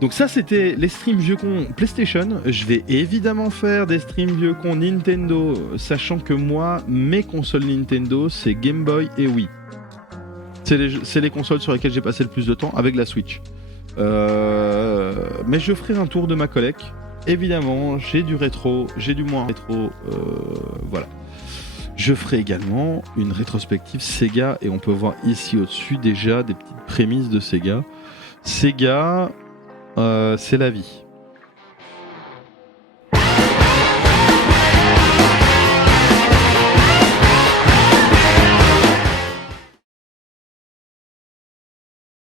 Donc ça, c'était les streams vieux con PlayStation. Je vais évidemment faire des streams vieux con Nintendo, sachant que moi, mes consoles Nintendo, c'est Game Boy et Wii. C'est les consoles sur lesquelles j'ai passé le plus de temps avec la Switch. Mais je ferai un tour de ma collecte. Évidemment, j'ai du rétro, j'ai du moins rétro. Voilà. Je ferai également une rétrospective Sega, et on peut voir ici au-dessus déjà des petites prémices de Sega. Sega, c'est la vie.